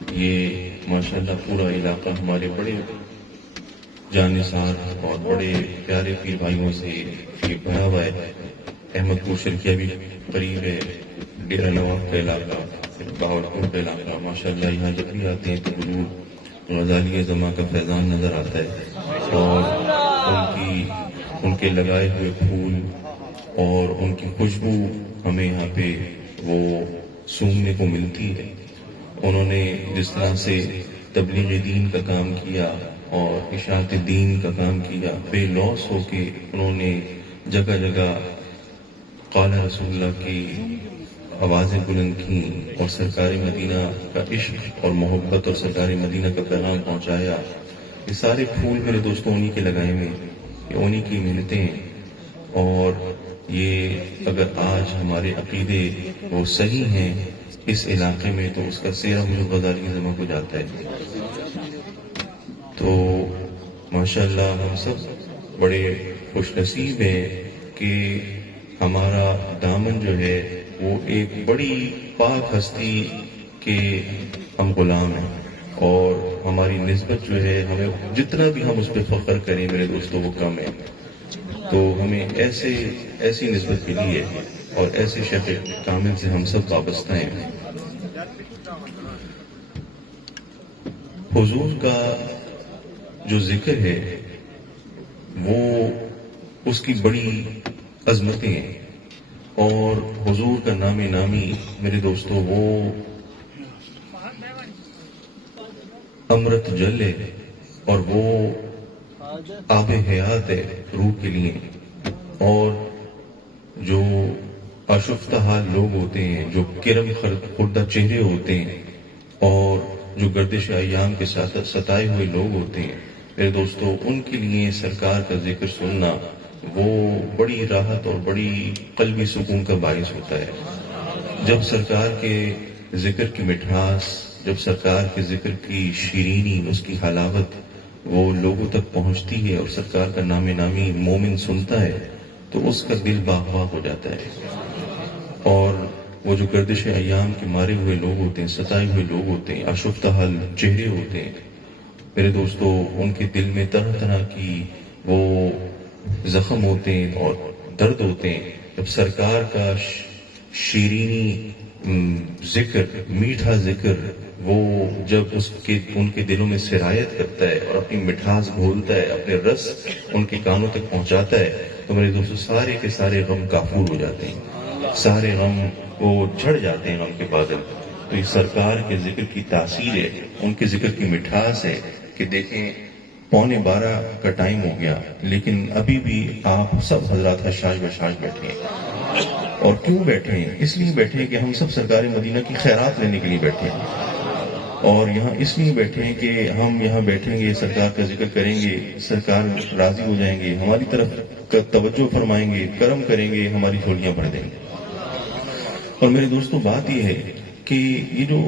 یہ ماشاءاللہ پورا علاقہ ہمارے بڑے جانثار اور بڑے پیارے پیر بھائیوں سے یہ بھرا ہوا ہے۔ احمد پور شرکیہ بھی قریب ہے، ڈیرہ نواب کا علاقہ، بہاولپور کا علاقہ، ماشاءاللہ یہاں جب بھی آتے ہیں تو ضرور غزالی زماں کا فیضان نظر آتا ہے، اور ان کے لگائے ہوئے پھول اور ان کی خوشبو ہمیں یہاں پہ وہ سونگھنے کو ملتی ہے۔ انہوں نے جس طرح سے تبلیغ دین کا کام کیا اور اشاعت دین کا کام کیا، بے لوث ہو کے انہوں نے جگہ جگہ قال رسول اللہ کی آوازیں بلند کی اور سرکار مدینہ کا عشق اور محبت اور سرکار مدینہ کا پیغام پہنچایا۔ یہ سارے پھول میرے دوستوں انہی کے لگائے ہوئے، یہ انہی کی محنتیں ہیں، اور یہ اگر آج ہمارے عقیدے وہ صحیح ہیں اس علاقے میں تو اس کا سیرا حضور غزالی زماں کو جاتا ہے۔ تو ماشاءاللہ ہم سب بڑے خوش نصیب ہیں کہ ہمارا دامن جو ہے وہ ایک بڑی پاک ہستی کے ہم غلام ہیں، اور ہماری نسبت جو ہے ہمیں جتنا بھی ہم اس پہ فخر کریں میرے دوستوں وہ کم ہے۔ تو ہمیں ایسی نسبت ملی ہے اور ایسے شیخ کامل سے ہم سب وابستہ ہیں۔ حضور کا جو ذکر ہے وہ اس کی بڑی عظمتیں ہیں، اور حضور کا نام نامی میرے دوستو وہ امرت جل ہے، اور وہ آب حیات ہے روح کے لیے، اور جو آشفتہ حال لوگ ہوتے ہیں، جو کرم خوردہ چہرے ہوتے ہیں، اور جو گردش ایام کے ساتھ ستائے ہوئے لوگ ہوتے ہیں میرے دوستو، ان کے لیے سرکار کا ذکر سننا وہ بڑی راحت اور بڑی قلبی سکون کا باعث ہوتا ہے۔ جب سرکار کے ذکر کی مٹھاس، جب سرکار کے ذکر کی شیرینی، اس کی حلاوت وہ لوگوں تک پہنچتی ہے اور سرکار کا نام نامی مومن سنتا ہے تو اس کا دل باغ باغ ہو جاتا ہے، اور وہ جو گردش ایام کے مارے ہوئے لوگ ہوتے ہیں، ستائے ہوئے لوگ ہوتے ہیں، آشفتہ حال چہرے ہوتے ہیں میرے دوستو، ان کے دل میں طرح طرح کی وہ زخم ہوتے ہیں اور درد ہوتے ہیں۔ جب سرکار کا شیرینی ذکر، میٹھا ذکر وہ جب ان کے دلوں میں سرایت کرتا ہے اور اپنی مٹھاس گھولتا ہے، اپنے رس ان کے کانوں تک پہنچاتا ہے تو میرے دوستو سارے کے سارے غم کافور ہو جاتے ہیں، سارے غم وہ جھڑ جاتے ہیں غم کے بادل۔ تو یہ سرکار کے ذکر کی تاثیر ہے، ان کے ذکر کی مٹھاس ہے کہ دیکھیں 11:15 کا ٹائم ہو گیا لیکن ابھی بھی آپ سب حضرات حشاش بشاش بیٹھے ہیں، اور کیوں بیٹھے ہیں؟ اس لیے بیٹھے ہیں کہ ہم سب سرکار مدینہ کی خیرات لینے کے لیے بیٹھے ہیں، اور یہاں اس لیے بیٹھے ہیں کہ ہم یہاں بیٹھیں گے، سرکار کا ذکر کریں گے، سرکار راضی ہو جائیں گے، ہماری طرف توجہ فرمائیں گے، کرم کریں گے، ہماری جھولیاں بھر دیں گے۔ اور میرے دوستوں بات یہ ہے کہ یہ جو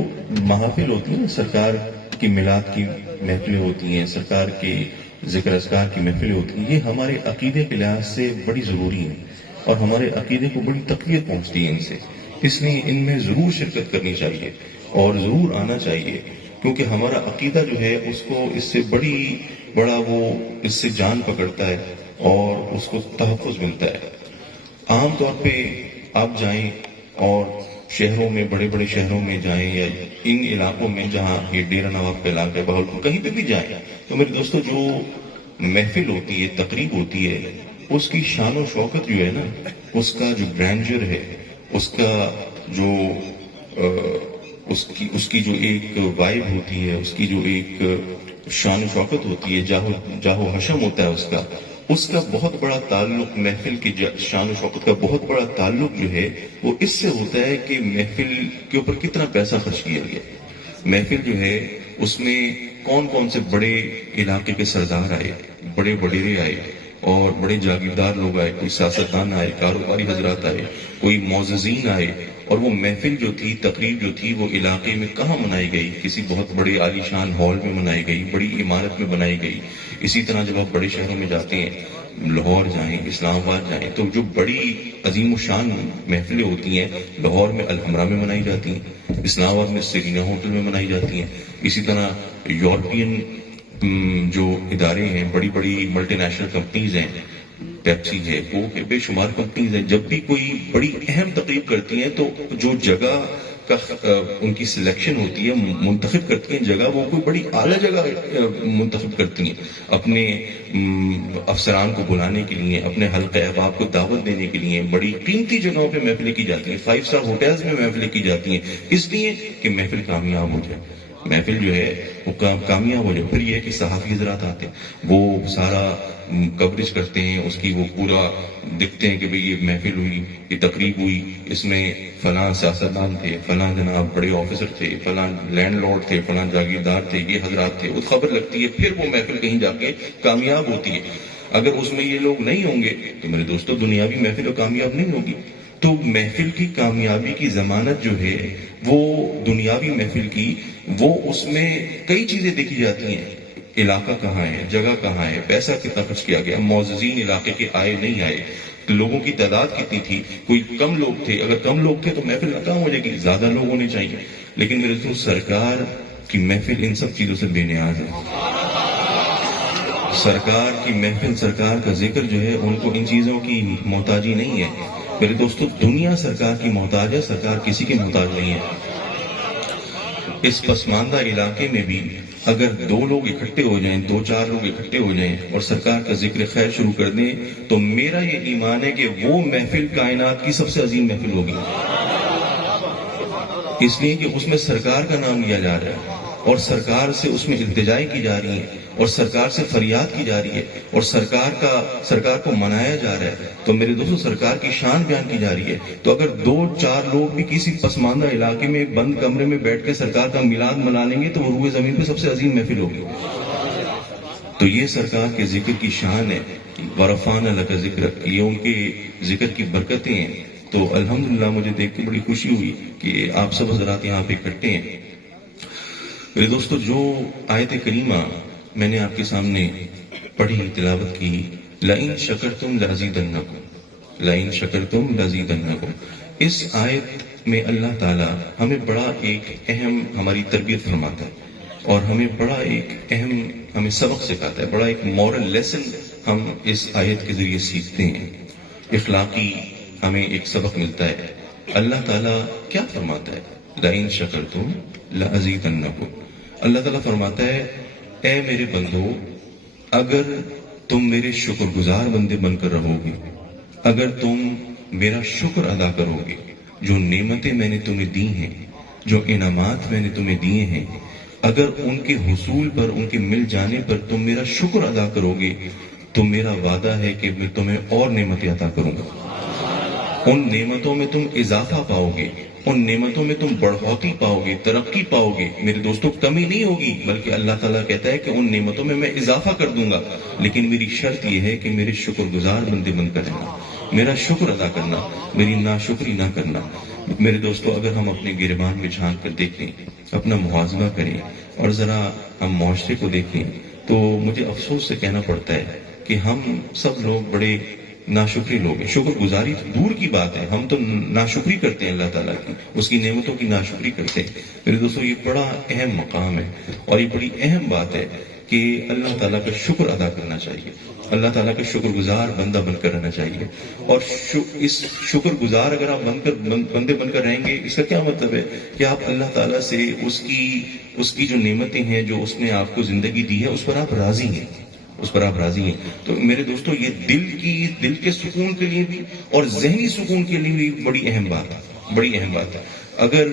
محافل ہوتی ہیں، سرکار کی میلاد کی محفلیں ہوتی ہیں، سرکار کے ذکر اذکار کی محفلیں ہوتی ہیں، یہ ہمارے عقیدے کے لحاظ سے بڑی ضروری ہیں اور ہمارے عقیدے کو بڑی تقویت پہنچتی ہے ان سے، اس لیے ان میں ضرور شرکت کرنی چاہیے اور ضرور آنا چاہیے، کیونکہ ہمارا عقیدہ جو ہے اس کو اس سے بڑا وہ اس سے جان پکڑتا ہے اور اس کو تحفظ ملتا ہے۔ عام طور پہ آپ جائیں اور شہروں میں، بڑے بڑے شہروں میں جائیں یا ان علاقوں میں جہاں یہ ڈیرہ نواب کا علاقہ ہے، بہاولپور، کہیں پہ بھی جائیں تو میرے دوستو جو محفل ہوتی ہے، تقریب ہوتی ہے، اس کی شان و شوکت جو ہے نا، اس کا جو گرینڈر ہے، اس کا جو اس کی جو ایک وائب ہوتی ہے، اس کی جو ایک شان و شوکت ہوتی ہے، جاہ و حشم ہوتا ہے اس کا بہت بڑا تعلق، محفل کی شان و شوکت کا بہت بڑا تعلق جو ہے وہ اس سے ہوتا ہے کہ محفل کے اوپر کتنا پیسہ خرچ کیا گیا، محفل جو ہے اس میں کون کون سے بڑے علاقے کے سردار آئے، بڑے وڈیرے آئے اور بڑے جاگیردار لوگ آئے، کوئی سیاستدان آئے، کاروباری حضرات آئے، کوئی معززین آئے، اور وہ محفل جو تھی، تقریب جو تھی، وہ علاقے میں کہاں منائی گئی؟ کسی بہت بڑے عالی شان ہال میں منائی گئی، بڑی عمارت میں بنائی گئی۔ اسی طرح جب آپ بڑے شہروں میں جاتے ہیں لاہور جائیں، اسلام آباد جائیں، تو جو بڑی عظیم الشان محفلیں ہوتی ہیں لاہور میں الحمرا میں منائی جاتی ہیں، اسلام آباد میں سیرینا ہوٹل میں منائی جاتی ہیں. اسی طرح یورپین جو ادارے ہیں، بڑی بڑی ملٹی نیشنل کمپنیز ہیں، پیپسی ہے، کوک ہے، بے شمار کمپنیز ہیں، جب بھی کوئی بڑی اہم تقریب کرتی ہیں تو جو جگہ کا ان کی سلیکشن ہوتی ہے، منتخب کرتی ہیں جگہ، وہ کوئی بڑی اعلیٰ جگہ منتخب کرتی ہیں اپنے افسران کو بلانے کے لیے، اپنے حلقہ احباب کو دعوت دینے کے لیے. بڑی قیمتی جگہوں پہ محفلیں کی جاتی ہیں، 5 اسٹار ہوٹلز میں محفلیں کی جاتی ہیں، اس لیے کہ محفل کامیاب ہو جائے، محفل جو ہے وہ کامیاب ہو جائے. پھر یہ ہے کہ صحافی حضرات آتے ہیں، وہ سارا کوریج کرتے ہیں اس کی، وہ پورا دکھتے ہیں کہ بھئی یہ محفل ہوئی، یہ تقریب ہوئی، اس میں فلاں سیاستدان تھے، فلاں جناب بڑے آفیسر تھے، فلاں لینڈ لارڈ تھے، فلاں جاگیردار تھے، یہ حضرات تھے، وہ خبر لگتی ہے. پھر وہ محفل کہیں جا کے کامیاب ہوتی ہے. اگر اس میں یہ لوگ نہیں ہوں گے تو میرے دوستو دنیاوی محفل تو کامیاب نہیں ہوگی. تو محفل کی کامیابی کی ضمانت جو ہے وہ دنیاوی محفل کی، وہ اس میں کئی چیزیں دیکھی جاتی ہیں. علاقہ کہاں ہے، جگہ کہاں ہے، پیسہ کتنا خرچ کیا گیا، معززین علاقے کے آئے نہیں آئے، لوگوں کی تعداد کتنی تھی، کوئی کم لوگ تھے، اگر کم لوگ تھے تو محفل ناکام ہو جائے گی، زیادہ لوگ ہونے چاہیے. لیکن میرے دوست سرکار کی محفل ان سب چیزوں سے بے نیاز ہے. سرکار کی محفل، سرکار کا ذکر جو ہے ان کو ان چیزوں کی محتاجی نہیں ہے. میرے دوستو دنیا سرکار کی محتاج ہے، سرکار کسی کی محتاج نہیں ہے. اس پسماندہ علاقے میں بھی اگر 2 لوگ اکٹھے ہو جائیں، 2-4 لوگ اکٹھے ہو جائیں اور سرکار کا ذکر خیر شروع کر دیں تو میرا یہ ایمان ہے کہ وہ محفل کائنات کی سب سے عظیم محفل ہوگی. اس لیے کہ اس میں سرکار کا نام لیا جا رہا ہے اور سرکار سے اس میں التجائیں کی جا رہی ہیں اور سرکار سے فریاد کی جا رہی ہے اور سرکار کو منایا جا رہا ہے. تو میرے دوستو سرکار کی شان بیان کی جا رہی ہے. تو اگر 2-4 لوگ بھی کسی پسماندہ علاقے میں بند کمرے میں بیٹھ کے سرکار کا میلاد منا لیں گے تو وہ روئے زمین پہ سب سے عظیم محفل ہوگی. تو یہ سرکار کے ذکر کی شان ہے. ورفعنا لک ذکرک، یہ ان کے ذکر کی برکتیں ہیں. تو الحمدللہ مجھے دیکھ کے بڑی خوشی ہوئی کہ آپ سب حضرات یہاں پہ اکٹھے ہیں. میرے دوستو جو آیت کریمہ میں نے آپ کے سامنے پڑھی، تلاوت کی، لَإِن شَكَرْتُمْ لَأَزِيدَنَّكُمْ، لَإِن شَكَرْتُمْ لَأَزِيدَنَّكُمْ، اس آیت میں اللہ تعالیٰ ہمیں بڑا ایک اہم ہماری تربیت فرماتا ہے اور ہمیں بڑا ایک اہم ہمیں سبق سکھاتا ہے. بڑا ایک مورل لیسن ہم اس آیت کے ذریعے سیکھتے ہیں، اخلاقی ہمیں ایک سبق ملتا ہے. اللہ تعالیٰ کیا فرماتا ہے؟ لَإِن شَكَرْتُمْ لَأَزِيدَنَّكُمْ. اللہ تعالیٰ فرماتا ہے اے میرے بندو، اگر تم میرے شکر گزار بندے بن کر رہو گے، اگر تم میرا شکر ادا کرو گے، جو نعمتیں میں نے تمہیں دی ہیں، جو انعامات میں نے تمہیں دیے ہیں، اگر ان کے حصول پر، ان کے مل جانے پر تم میرا شکر ادا کرو گے تو میرا وعدہ ہے کہ میں تمہیں اور نعمتیں عطا کروں گا. ان نعمتوں میں تم اضافہ پاؤ گے، ان نعمتوں میں تم بڑھوتی پاؤ گے، ترقی پاؤ گے. میرے دوستو کمی نہیں ہوگی، بلکہ اللہ تعالیٰ کہتا ہے کہ ان نعمتوں میں میں اضافہ کر دوں گا. لیکن میری شرط یہ ہے کہ میرے شکر گزار بندے بن کر رہنا، میرا شکر ادا کرنا، میری ناشکری نہ کرنا. میرے دوستو اگر ہم اپنے گریبان میں جھانک کر دیکھیں، اپنا محاسبہ کریں اور ذرا ہم معاشرے کو دیکھیں تو مجھے افسوس سے کہنا پڑتا ہے کہ ہم سب لوگ بڑے ناشکری لوگ ہیں. شکر گزاری دور کی بات ہے، ہم تو ناشکری کرتے ہیں اللہ تعالیٰ کی، اس کی نعمتوں کی ناشکری کرتے ہیں. میرے دوستو یہ بڑا اہم مقام ہے اور یہ بڑی اہم بات ہے کہ اللہ تعالیٰ کا شکر ادا کرنا چاہیے، اللہ تعالیٰ کا شکر گزار بندہ بن کر رہنا چاہیے. اور اس شکر گزار اگر آپ بندے بن کر رہیں گے، اس کا کیا مطلب ہے کہ آپ اللہ تعالیٰ سے اس کی جو نعمتیں ہیں، جو اس نے آپ کو زندگی دی ہے، اس پر آپ راضی ہیں، اس پر آپ راضی ہیں. تو میرے دوستو یہ دل کے سکون کے لیے بھی اور ذہنی سکون کے لیے بھی بڑی اہم بات ہے. اگر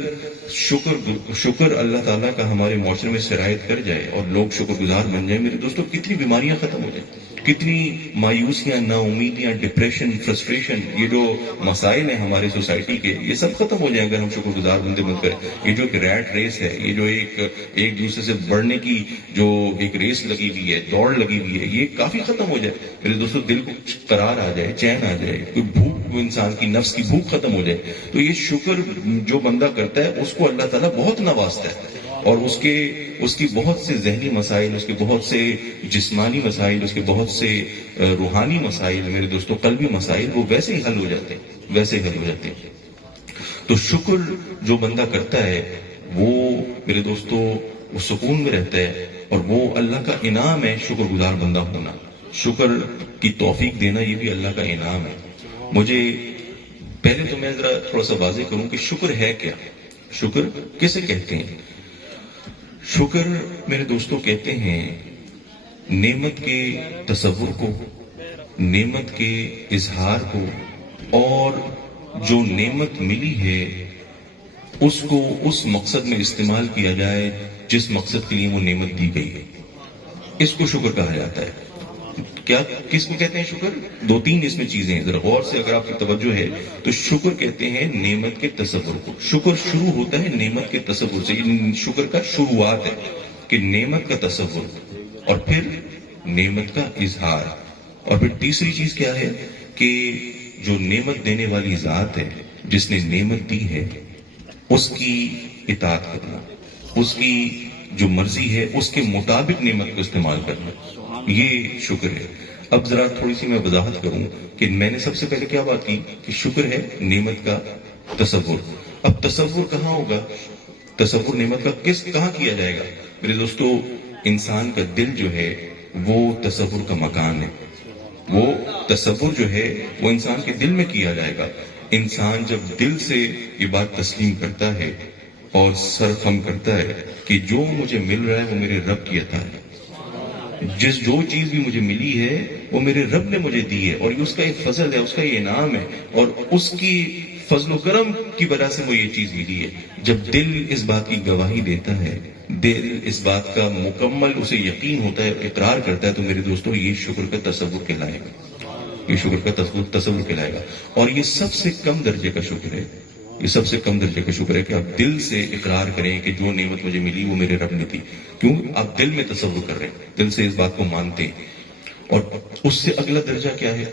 شکر اللہ تعالیٰ کا ہمارے معاشرے میں سرایت کر جائے اور لوگ شکر گزار بن جائیں، میرے دوستو کتنی بیماریاں ختم ہو جائیں، کتنی مایوسیاں، نا امیدیاں، ڈپریشن، فرسٹریشن، یہ جو مسائل ہیں ہماری سوسائٹی کے، یہ سب ختم ہو جائیں اگر ہم شکر گزار بندے بن کر. یہ جو ایک ریٹ ریس ہے، یہ جو ایک دوسرے سے بڑھنے کی جو ایک ریس لگی ہوئی ہے، دوڑ لگی ہوئی ہے، یہ کافی ختم ہو جائے. میرے دوستو دل کو قرار آ جائے، چین آ جائے، کوئی بھوک، انسان کی نفس کی بھوک ختم ہو جائے. تو یہ شکر جو بندہ کرتا ہے اس کو اللہ تعالیٰ بہت نوازتا ہے اور اس کی بہت سے ذہنی مسائل، اس کے بہت سے جسمانی مسائل، اس کے بہت سے روحانی مسائل، میرے دوستوں قلبی مسائل، وہ ویسے ہی حل ہو جاتے ہیں. تو شکر جو بندہ کرتا ہے وہ میرے دوستوں وہ سکون میں رہتا ہے، اور وہ اللہ کا انعام ہے شکر گزار بندہ ہونا. شکر کی توفیق دینا یہ بھی اللہ کا انعام ہے. مجھے پہلے تو میں ذرا تھوڑا سا واضح کروں کہ شکر ہے کیا، شکر کسے کہتے ہیں. شکر میرے دوستوں کہتے ہیں نعمت کے تصور کو، نعمت کے اظہار کو، اور جو نعمت ملی ہے اس کو اس مقصد میں استعمال کیا جائے جس مقصد کے لیے وہ نعمت دی گئی ہے. اس کو شکر کہا جاتا ہے. کیا کس کو کہتے ہیں شکر؟ دو تین اس میں چیزیں ہیں، ذرا غور سے اگر آپ کی توجہ ہے تو شکر کہتے ہیں نعمت کے تصور کو. شکر شروع ہوتا ہے نعمت کے تصور سے. شکر کا شروعات ہے کہ نعمت کا تصور، اور پھر نعمت کا اظہار، اور پھر تیسری چیز کیا ہے کہ جو نعمت دینے والی ذات ہے، جس نے نعمت دی ہے، اس کی اطاعت کرنا، اس کی جو مرضی ہے اس کے مطابق نعمت کو استعمال کرنا، یہ شکر ہے. اب ذرا تھوڑی سی میں وضاحت کروں کہ میں نے سب سے پہلے کیا بات کی کہ شکر ہے نعمت کا تصور. اب تصور کہاں ہوگا؟ تصور نعمت کا کہاں کیا جائے گا؟ میرے دوستو انسان کا دل جو ہے وہ تصور کا مکان ہے. وہ تصور جو ہے وہ انسان کے دل میں کیا جائے گا. انسان جب دل سے یہ بات تسلیم کرتا ہے اور سرخم کرتا ہے کہ جو مجھے مل رہا ہے وہ میرے رب کی عطا ہے، جو چیز بھی مجھے ملی ہے وہ میرے رب نے مجھے دی ہے، اور یہ اس کا ایک فضل ہے، اس کا یہ انعام ہے، اور اس کی فضل و کرم کی وجہ سے مجھے یہ چیز ملی ہے. جب دل اس بات کی گواہی دیتا ہے، دل اس بات کا مکمل اسے یقین ہوتا ہے، اقرار کرتا ہے، تو میرے دوستوں یہ شکر کا تصور کہلائے گا. یہ شکر کا تصور کہلائے گا. اور یہ سب سے کم درجے کا شکر ہے. یہ سب سے کم درجے کا شکر ہے کہ آپ دل سے اقرار کریں کہ جو نعمت مجھے ملی وہ میرے رب نے دی. کیوں؟ آپ دل میں تصور کر رہے ہیں، دل سے اس بات کو مانتے ہیں. اور اس سے اگلا درجہ کیا ہے؟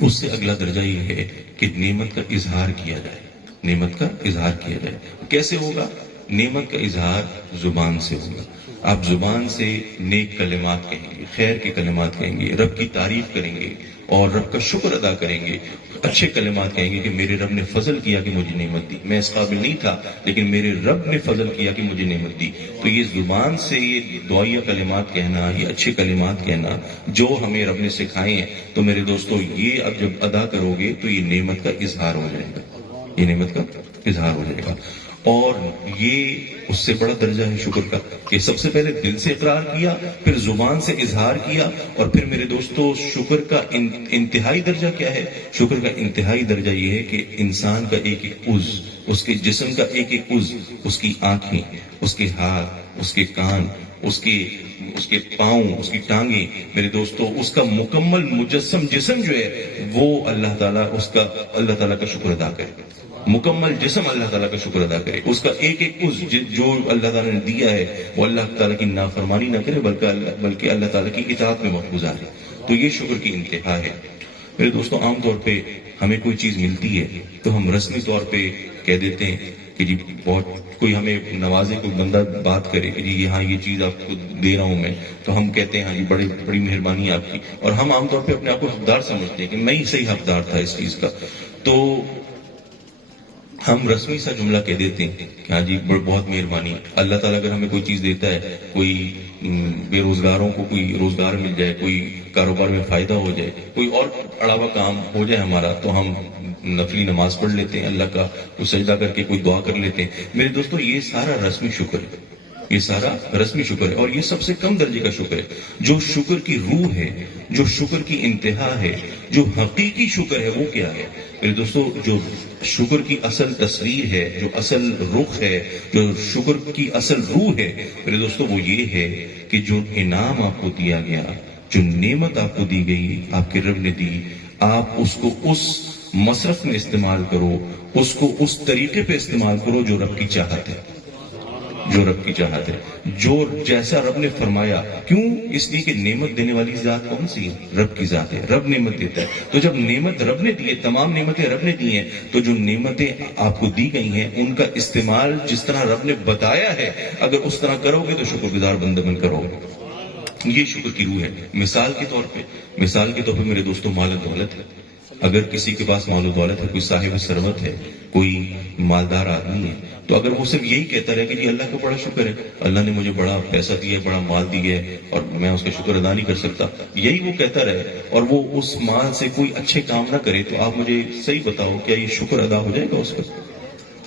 اس سے اگلا درجہ یہ ہے کہ نعمت کا اظہار کیا جائے. نعمت کا اظہار کیا جائے. کیسے ہوگا؟ نعمت کا اظہار زبان سے ہوگا. آپ زبان سے نیک کلمات کہیں گے، خیر کے کلمات کہیں گے، رب کی تعریف کریں گے اور رب کا شکر ادا کریں گے. اچھے کلمات کہیں گے کہ میرے رب نے فضل کیا کہ مجھے نعمت دی. میں اس قابل نہیں تھا لیکن میرے رب نے فضل کیا کہ مجھے نعمت دی. تو یہ زبان سے یہ دعائیہ کلمات کہنا، یہ اچھے کلمات کہنا جو ہمیں رب نے سکھائے ہیں، تو میرے دوستو یہ اب جب ادا کرو گے تو یہ نعمت کا اظہار ہو جائے گا. یہ نعمت کا اظہار ہو جائے گا. اور یہ اس سے بڑا درجہ ہے شکر کا کہ سب سے پہلے دل سے اقرار کیا، پھر زبان سے اظہار کیا، اور پھر میرے دوستو شکر کا انتہائی درجہ کیا ہے؟ شکر کا انتہائی درجہ یہ ہے کہ انسان کا ایک ایک عضو، اس کے جسم کا ایک ایک عضو، اس کی آنکھیں، اس کے ہاتھ، اس کے کان، اس کے پاؤں، اس کی ٹانگیں، میرے دوستو اس کا مکمل مجسم جسم جو ہے وہ اللہ تعالیٰ کا شکر ادا کرے. مکمل جسم اللہ تعالیٰ کا شکر ادا کرے. اس کا ایک ایک عضو جو اللہ تعالیٰ نے دیا ہے وہ اللہ تعالیٰ کی نافرمانی نہ کرے بلکہ اللہ تعالیٰ کی اطاعت میں محفوظ رہے. تو یہ شکر کی انتہا ہے. میرے دوستوں عام طور پہ ہمیں کوئی چیز ملتی ہے تو ہم رسمی طور پہ کہہ دیتے ہیں کہ جی بہت کوئی ہمیں نوازے، کوئی بندہ بات کرے کہ جی ہاں یہ چیز آپ کو دے رہا ہوں میں، تو ہم کہتے ہیں ہاں جی بڑی مہربانی آپ کی. اور ہم عام طور پہ اپنے آپ کو حقدار سمجھتے ہیں کہ میں ہی صحیح حقدار تھا اس چیز کا. تو ہم رسمی سا جملہ کہہ دیتے ہیں کہ ہاں جی بہت مہربانی. اللہ تعالیٰ اگر ہمیں کوئی چیز دیتا ہے، کوئی بے روزگاروں کو کوئی روزگار مل جائے، کوئی کاروبار میں فائدہ ہو جائے، کوئی اور اڑاوا کام ہو جائے ہمارا، تو ہم نفلی نماز پڑھ لیتے ہیں، اللہ کا کوئی سجدہ کر کے کوئی دعا کر لیتے ہیں. میرے دوستو یہ سارا رسمی شکر ہے. یہ سارا رسمی شکر ہے. اور یہ سب سے کم درجے کا شکر ہے. جو شکر کی روح ہے، جو شکر کی انتہا ہے، جو حقیقی شکر ہے وہ کیا ہے؟ میرے دوستو جو شکر کی اصل تصویر ہے، جو اصل رخ ہے، جو شکر کی اصل روح ہے، میرے دوستو وہ یہ ہے کہ جو انعام آپ کو دیا گیا، جو نعمت آپ کو دی گئی، آپ کے رب نے دی، آپ اس کو اس مصرف میں استعمال کرو، اس کو اس طریقے پہ استعمال کرو جو رب کی چاہت ہے. جو رب کی چاہت ہے، جو جیسا رب نے فرمایا. کیوں؟ اس لیے کہ نعمت دینے والی ذات کون سی ہے؟ رب کی ذات ہے. رب نعمت دیتا ہے. تو جب نعمت رب نے دی ہے، تمام نعمتیں رب نے دی ہیں، تو جو نعمتیں آپ کو دی گئی ہیں ان کا استعمال جس طرح رب نے بتایا ہے اگر اس طرح کرو گے تو شکر گزار بندہ بن کرو گے. یہ شکر کی روح ہے. مثال کے طور پہ میرے دوستوں، مال و دولت ہے. اگر کسی کے پاس مال و دولت ہے، کوئی صاحب ثروت ہے، کوئی مالدار آدمی ہے، تو اگر وہ صرف یہی کہتا رہے کہ جی اللہ کا بڑا شکر ہے، اللہ نے مجھے بڑا پیسہ دیا ہے، بڑا مال دیا ہے اور میں اس کا شکر ادا نہیں کر سکتا، یہی وہ کہتا رہے اور وہ اس مال سے کوئی اچھے کام نہ کرے، تو آپ مجھے صحیح بتاؤ کیا یہ شکر ادا ہو جائے گا اس کا؟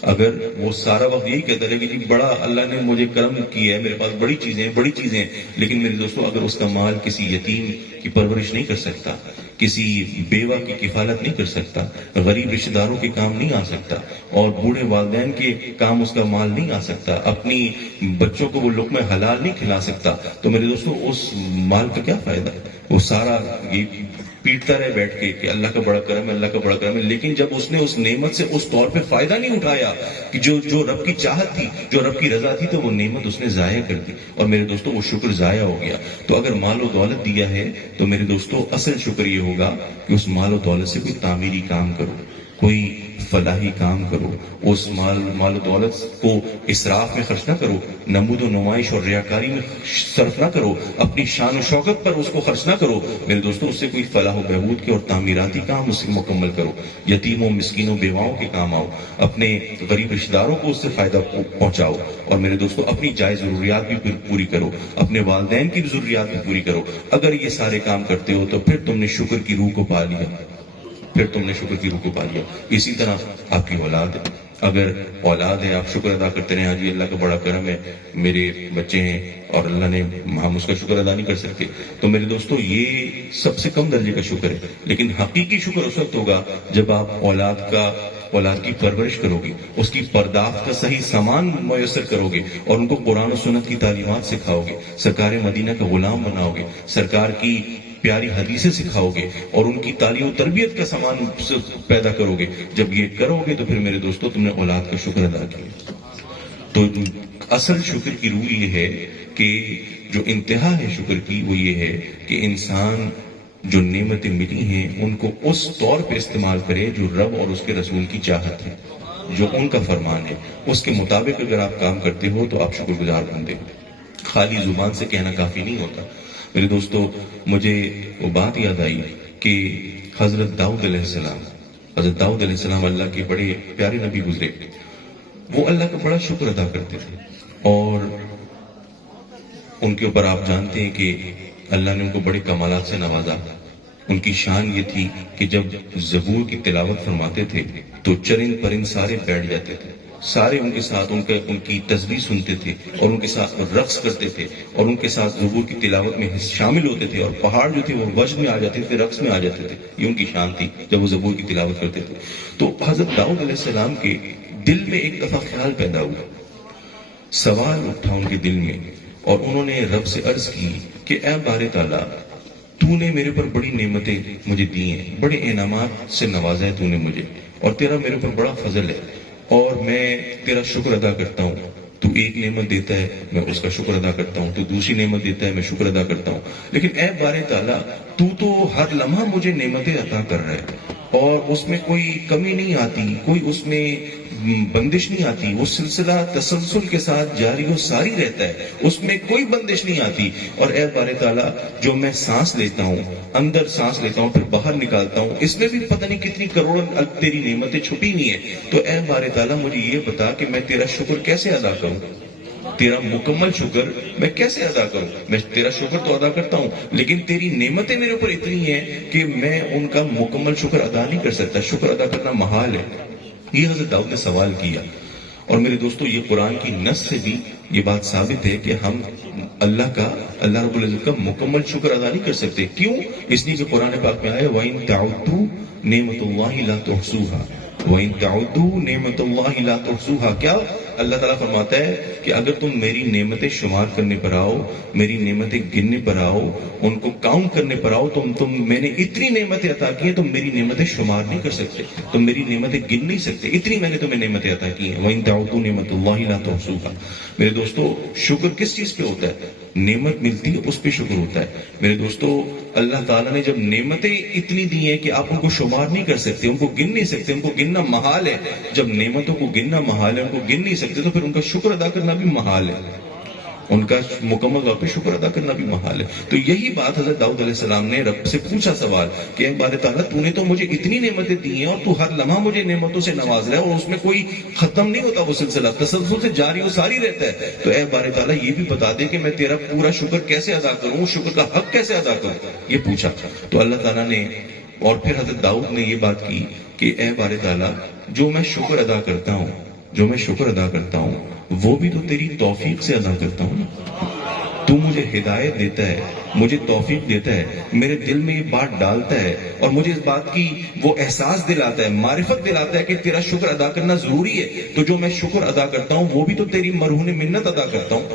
اگر وہ سارا وقت یہی کہتا رہے کہ جی بڑا اللہ نے مجھے کرم کیا ہے، میرے پاس بڑی چیزیں ہیں، لیکن میرے دوستوں اگر اس کا مال کسی یتیم کی پرورش نہیں کر سکتا، کسی بیوہ کی کفالت نہیں کر سکتا، غریب رشتہ داروں کے کام نہیں آ سکتا، اور بوڑھے والدین کے کام اس کا مال نہیں آ سکتا، اپنی بچوں کو وہ لقمہ حلال نہیں کھلا سکتا، تو میرے دوستوں اس مال کا کیا فائدہ؟ وہ سارا یہ پیٹتا رہے بیٹھ کے کہ اللہ کا بڑا کرم ہے، اللہ کا بڑا کرم ہے، لیکن جب اس نے اس نعمت سے اس طور پہ فائدہ نہیں اٹھایا کہ جو رب کی چاہت تھی، جو رب کی رضا تھی، تو وہ نعمت اس نے ضائع کر دی اور میرے دوستوں وہ شکر ضائع ہو گیا. تو اگر مال و دولت دیا ہے تو میرے دوستوں اصل شکر یہ ہوگا کہ اس مال و دولت سے کوئی تعمیری کام کرو، کوئی فلاحی کام کرو، اس مال و دولت کو اسراف میں خرچ نہ کرو، نمود و نمائش اور ریاکاری میں صرف نہ کرو، اپنی شان و شوکت پر اس کو خرچ نہ کرو. میرے دوستوں اس سے کوئی فلاح و بہبود کے اور تعمیراتی کام اس سے مکمل کرو، یتیموں، مسکینوں، بیواؤں کے کام آؤ، اپنے غریب رشتہ داروں کو اس سے فائدہ پہنچاؤ، اور میرے دوستوں اپنی جائز ضروریات بھی پوری کرو، اپنے والدین کی ضروریات بھی پوری کرو. اگر یہ سارے کام کرتے ہو تو پھر تم نے شکر کی روح کو پا لیا، اسی طرح آپ کی اولاد ہے. اگر اولاد ہے، آپ شکر ادا کرتے رہے، ہاں جی اللہ کا بڑا کرم ہے، میرے بچے ہیں اور اللہ نے، ہم اس کا شکر ادا نہیں کر سکتے، تو میرے دوستوں یہ سب سے کم درجے کا شکر ہے. لیکن حقیقی شکر اس وقت ہوگا جب آپ اولاد کی پرورش کرو گے، اس کی پرداخت کا صحیح سامان میسر کرو گے اور ان کو قرآن و سنت کی تعلیمات سکھاؤ گے، سرکار مدینہ کا غلام بناؤ گے، سرکار کی پیاری حدیثیں سکھاؤ گے اور ان کی تعلیم و تربیت کا سامان پیدا کرو گے. جب یہ کرو گے تو پھر میرے دوستوں تم نے اولاد کا شکر ادا کیا. تو اصل شکر کی روح یہ ہے کہ جو انتہا ہے شکر کی وہ یہ ہے کہ انسان جو نعمتیں ملی ہیں ان کو اس طور پہ استعمال کرے جو رب اور اس کے رسول کی چاہت ہے، جو ان کا فرمان ہے، اس کے مطابق اگر آپ کام کرتے ہو تو آپ شکر گزار بندے ہو. خالی زبان سے کہنا کافی نہیں ہوتا. میرے دوستو مجھے وہ بات یاد آئی کہ حضرت داؤد علیہ السلام اللہ کے بڑے پیارے نبی گزرے. وہ اللہ کا بڑا شکر ادا کرتے تھے اور ان کے اوپر آپ جانتے ہیں کہ اللہ نے ان کو بڑے کمالات سے نوازا. ان کی شان یہ تھی کہ جب زبور کی تلاوت فرماتے تھے تو چرند پرند سارے بیٹھ جاتے تھے، سارے ان کے ساتھ ان کی تسبیح سنتے تھے اور ان کے ساتھ رقص کرتے تھے اور ان کے ساتھ زبور کی تلاوت میں شامل ہوتے تھے، اور پہاڑ جو تھے وہ وجد میں آ جاتے تھے، رقص میں آ جاتے تھے. یہ ان کی شان تھی جب وہ زبور کی تلاوت کرتے تھے. تو حضرت داؤد علیہ السلام کے دل میں ایک دفعہ خیال پیدا ہوا، سوال اٹھا ان کے دل میں، اور انہوں نے رب سے عرض کی کہ اے بارے تعالیٰ، تو نے میرے پر بڑی نعمتیں مجھے دی ہیں، بڑے انعامات سے نوازا ہے تو نے مجھے، اور تیرا میرے پر بڑا فضل ہے اور میں تیرا شکر ادا کرتا ہوں. تو ایک نعمت دیتا ہے میں اس کا شکر ادا کرتا ہوں، تو دوسری نعمت دیتا ہے میں شکر ادا کرتا ہوں، لیکن اے بارے تعالیٰ تو ہر لمحہ مجھے نعمتیں عطا کر رہا ہے اور اس میں کوئی کمی نہیں آتی، کوئی اس میں بندش نہیں آتی، وہ سلسلہ تسلسل کے ساتھ جاری و ساری رہتا ہے، اس میں کوئی بندش نہیں آتی. اور اے بارے تعالیٰ جو میں سانس لیتا ہوں، اندر سانس لیتا ہوں پھر باہر نکالتا ہوں، اس میں بھی پتہ نہیں کتنی کروڑوں تیری نعمتیں چھپی نہیں ہیں. تو اے بارے تعالیٰ مجھے یہ بتا کہ میں تیرا شکر کیسے ادا کروں، تیرا مکمل شکر میں کیسے ادا کروں. میں تیرا شکر تو ادا کرتا ہوں لیکن تیری نعمتیں میرے اوپر اتنی ہیں کہ میں ان کا مکمل شکر ادا نہیں کر سکتا، شکر ادا کرنا محال ہے. یہ حضرت داؤد نے سوال کیا. اور میرے دوستو یہ قرآن کی نص سے بھی یہ بات ثابت ہے کہ ہم اللہ رب العزت کا مکمل شکر ادا نہیں کر سکتے. کیوں؟ اس لیے کہ قرآن پاک میں آیا وَإِن تَعُدُّوا نِعْمَتَ اللَّهِ لَا تُحْصُوهَا، وَإِن تَعُدُّوا نِعْمَتَ اللَّهِ لَا تُحْصُوهَا. کیا اللہ تعالیٰ فرماتا ہے کہ اگر تم میری نعمتیں شمار کرنے پر آؤ، میری نعمتیں گننے پر آؤ، ان کو کاؤنٹ کرنے پر آؤ، میں نے اتنی نعمتیں عطا کی ہیں تم میری نعمتیں شمار نہیں کر سکتے، تم میری نعمتیں گن نہیں سکتے، اتنی میں نے تمہیں نعمتیں عطا کی ہیں۔ وَإِن تَعُدُّوا نِعْمَتَ اللَّهِ لَا تُحْصُوهَا۔ میرے دوستو شکر کس چیز پہ ہوتا ہے؟ نعمت ملتی ہے اس پہ شکر ہوتا ہے۔ میرے دوستو اللہ تعالیٰ نے جب نعمتیں اتنی دی ہیں کہ آپ ان کو شمار نہیں کر سکتے، ان کو گن نہیں سکتے، ان کو گننا محال ہے، جب نعمتوں کو گننا محال ہے، ان کو گن نہیں سکتے، تو پھر ان کا شکر ادا کرنا بھی محال ہے، ان کا مکمل طور پہ شکر ادا کرنا بھی محال ہے۔ تو یہی بات حضرت داؤد علیہ السلام نے رب سے پوچھا سوال کہ اے بار تعالیٰ تو نے تو مجھے اتنی نعمتیں دی ہیں اور تو ہر لمحہ مجھے نعمتوں سے نواز رہا ہے اور اس میں کوئی ختم نہیں ہوتا، وہ سلسلہ تسلسل سے جاری و ساری رہتا ہے، تو اے بار تعالیٰ یہ بھی بتا دے کہ میں تیرا پورا شکر کیسے ادا کروں، شکر کا حق کیسے ادا کروں، یہ پوچھا۔ تو اللہ تعالیٰ نے اور پھر حضرت داؤد نے یہ بات کی کہ اے بار تعالیٰ جو میں شکر ادا کرتا ہوں، جو میں شکر ادا کرتا ہوں وہ بھی تو تیری توفیق سے ادا کرتا ہوں نا۔ تو مجھے ہدایت دیتا ہے، مجھے توفیق دیتا ہے، میرے دل میں یہ بات ڈالتا ہے اور مجھے اس بات کی وہ احساس دلاتا ہے، معرفت دلاتا ہے کہ تیرا شکر ادا کرنا ضروری ہے، تو جو میں شکر ادا کرتا ہوں وہ بھی تو تیری مرہون منت ادا کرتا ہوں،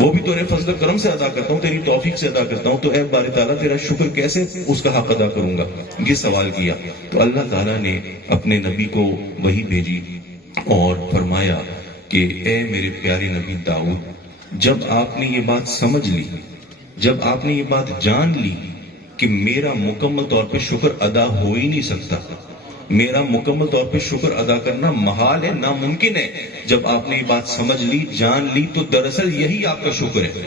وہ بھی تو فضل کرم سے ادا کرتا ہوں، تیری توفیق سے ادا کرتا ہوں، تو اے باری تعالیٰ تیرا شکر کیسے اس کا حق ادا کروں گا، یہ سوال کیا۔ تو اللہ تعالیٰ نے اپنے نبی کو وحی بھیجی اور فرمایا کہ اے میرے پیارے نبی داؤد، جب آپ نے یہ بات سمجھ لی، جب آپ نے یہ بات جان لی کہ میرا مکمل طور پہ شکر ادا ہو ہی نہیں سکتا، میرا مکمل طور پہ شکر ادا کرنا محال ہے، ناممکن ہے، جب آپ نے یہ بات سمجھ لی، جان لی، تو دراصل یہی آپ کا شکر ہے۔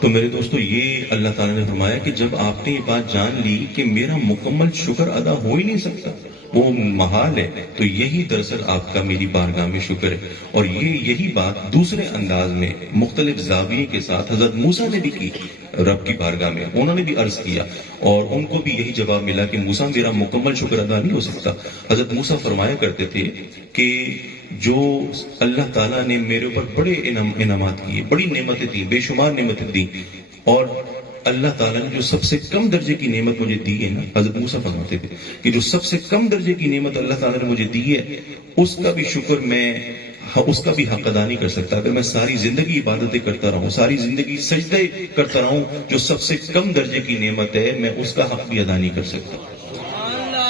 تو میرے دوستو یہ اللہ تعالیٰ نے فرمایا کہ جب آپ نے یہ بات جان لی کہ میرا مکمل شکر ادا ہو ہی نہیں سکتا، وہ محال ہے، تو یہی دراصل آپ کا میری بارگاہ میں شکر ہے۔ اور یہی بات دوسرے انداز میں مختلف زاویے کے ساتھ حضرت موسیٰ نے بھی کی رب کی بارگاہ میں، انہوں نے بھی عرض کیا اور ان کو بھی یہی جواب ملا کہ موسیٰ میرا مکمل شکر ادا نہیں ہو سکتا۔ حضرت موسیٰ فرمایا کرتے تھے کہ جو اللہ تعالیٰ نے میرے اوپر بڑے انعامات کیے، بڑی نعمتیں دی، بے شمار نعمتیں دی، اور اللہ تعالیٰ نے جو سب سے کم درجے کی نعمت مجھے دی ہے نا، حضرت موسیٰ فرماتے تھے کہ جو سب سے کم درجے کی نعمت اللہ تعالیٰ نے مجھے دی ہے اس کا بھی شکر میں اس کا بھی حق ادا نہیں کر سکتا۔ اگر میں ساری زندگی عبادتیں کرتا رہوں، ساری زندگی سجدے کرتا رہوں، جو سب سے کم درجے کی نعمت ہے میں اس کا حق بھی ادا نہیں کر سکتا۔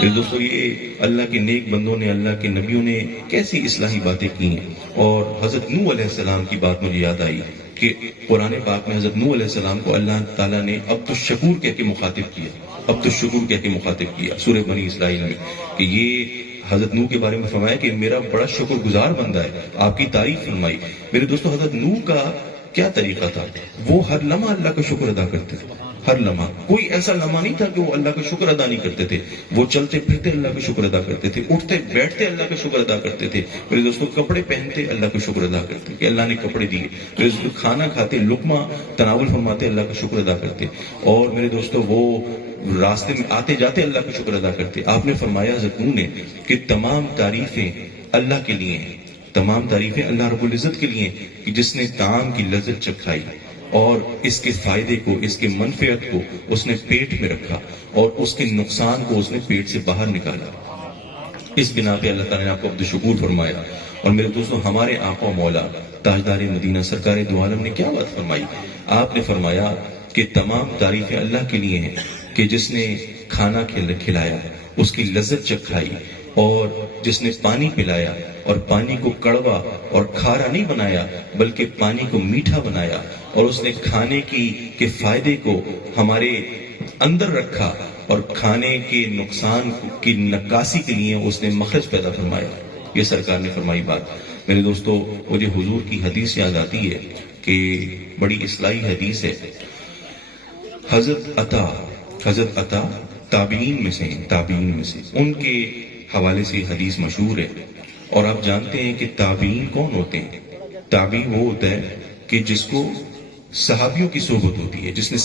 میرے دوستو یہ اللہ کے نیک بندوں نے، اللہ کے نبیوں نے کیسی اصلاحی باتیں کی ہیں۔ اور حضرت نوح علیہ السلام کی بات مجھے یاد آئی کہ قرآن پاک میں حضرت نوح علیہ السلام کو اللہ تعالیٰ نے عبد الشکور کہہ کے مخاطب کیا، عبد الشکور کہہ کے مخاطب کیا سورہ بنی اسرائیل میں، کہ یہ حضرت نوح کے بارے میں فرمایا کہ میرا بڑا شکر گزار بندہ ہے، آپ کی تعریف فرمائی۔ میرے دوستو حضرت نوح کا کیا طریقہ تھا؟ وہ ہر لمحہ اللہ کا شکر ادا کرتے تھے، ہر لمحہ، کوئی ایسا لمحہ نہیں تھا کہ وہ اللہ کا شکر ادا نہیں کرتے تھے۔ وہ چلتے پھرتے اللہ کا شکر ادا کرتے تھے، اٹھتے بیٹھتے اللہ کا شکر ادا کرتے تھے۔ میرے دوستو کپڑے پہنتے اللہ کا شکر ادا کرتے کہ اللہ نے کپڑے دیے۔ میرے دوستو کھانا کھاتے، لقمہ تناول فرماتے اللہ کا شکر ادا کرتے۔ اور میرے دوستو وہ راستے میں آتے جاتے اللہ کا شکر ادا کرتے۔ آپ نے فرمایا حضرت نوح نے کہ تمام تعریفیں اللہ کے لیے ہیں، تمام تعریفیں اللہ رب العزت کے لیے کہ جس نے طعام کی لذت چکھائی اور اس کے فائدے کو، اس کے منفعت کو اس نے پیٹ میں رکھا اور اس کے نقصان کو اس نے پیٹ سے باہر نکالا۔ اس بنا پہ اللہ تعالیٰ نے آپ کو عبد الشکور فرمایا۔ اور میرے دوستوں ہمارے آقا مولا تاجدار مدینہ سرکار دو عالم نے کیا بات فرمائی؟ آپ نے فرمایا کہ تمام تعریفیں اللہ کے لیے ہیں کہ جس نے کھانا کھلایا، اس کی لذت چکھائی، اور جس نے پانی پلایا اور پانی کو کڑوا اور کھارا نہیں بنایا بلکہ پانی کو میٹھا بنایا، اور اس نے کھانے کے فائدے کو ہمارے اندر رکھا اور کھانے کے نقصان کی نکاسی کے لیے اس نے مخرج پیدا فرمایا۔ یہ سرکار نے فرمائی بات۔ میرے دوستو مجھے حضور کی حدیث یاد آتی ہے کہ بڑی اصلاحی حدیث ہے۔ حضرت عطا تابعین میں سے ان کے حوالے سے حدیث مشہور ہے۔ اور آپ جانتے ہیں کہ تابعین کون ہوتے ہیں؟ تابعی وہ ہوتا ہے کہ جس کو صحابیوں کی صحبت ہوتی ہے، جس نے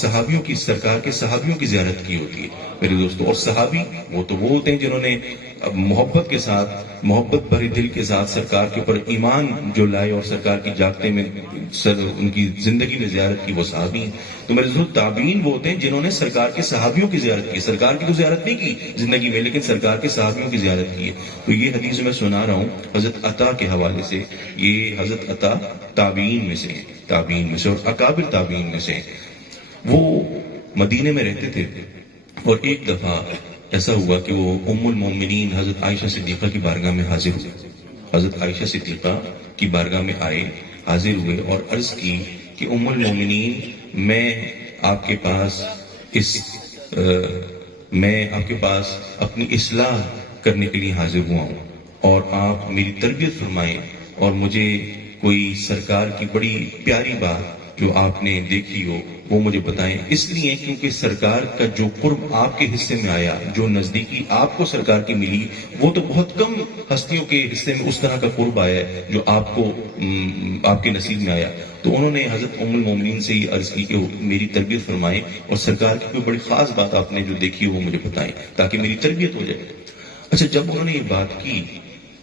سرکار کے صحابیوں کی زیارت کی ہوتی ہے۔ میرے دوستو اور صحابی وہ ہوتے ہیں جنہوں نے محبت کے ساتھ، محبت بھرے دل کے ساتھ سرکار کے اوپر ایمان جو لائے اور سرکار کی جاگتے میں ان کی زندگی میں زیارت کی، وہ صحابی ہیں۔ تو میرے دوست تابعین وہ ہوتے ہیں جنہوں نے سرکار کے صحابیوں کی زیارت کی، سرکار کی تو زیارت نہیں کی زندگی میں، لیکن سرکار کے صحابیوں کی زیارت کی ہے۔ تو یہ حدیث میں سنا رہا ہوں حضرت عطا کے حوالے سے، یہ حضرت عطا تابعین میں سے ہیں، تابعین میں سے اور اکابر تابعین میں سے ہیں۔ وہ مدینے میں رہتے تھے اور ایک دفعہ ایسا ہوا کہ وہ ام المومنین حضرت عائشہ صدیقہ کی بارگاہ میں حاضر ہوئے، حضرت عائشہ صدیقہ کی بارگاہ میں آئے، حاضر ہوئے اور عرض کی کہ ام المومنین میں آپ کے پاس اپنی اصلاح کرنے کے لیے حاضر ہوا ہوں اور آپ میری تربیت فرمائیں اور مجھے کوئی سرکار کی بڑی پیاری بات جو آپ نے دیکھی ہو وہ مجھے بتائیں، اس لیے کیونکہ سرکار کا جو قرب آپ کے حصے میں آیا، جو نزدیکی آپ کو سرکار کی ملی، وہ تو بہت کم ہستیوں کے حصے میں اس طرح کا قرب آیا ہے جو آپ کو آپ کے نصیب میں آیا۔ تو انہوں نے حضرت ام المومنین سے یہ عرض کی کہ میری تربیت فرمائیں اور سرکار کی کوئی بڑی خاص بات آپ نے جو دیکھی ہو وہ مجھے بتائیں تاکہ میری تربیت ہو جائے۔ اچھا، جب انہوں نے یہ بات کی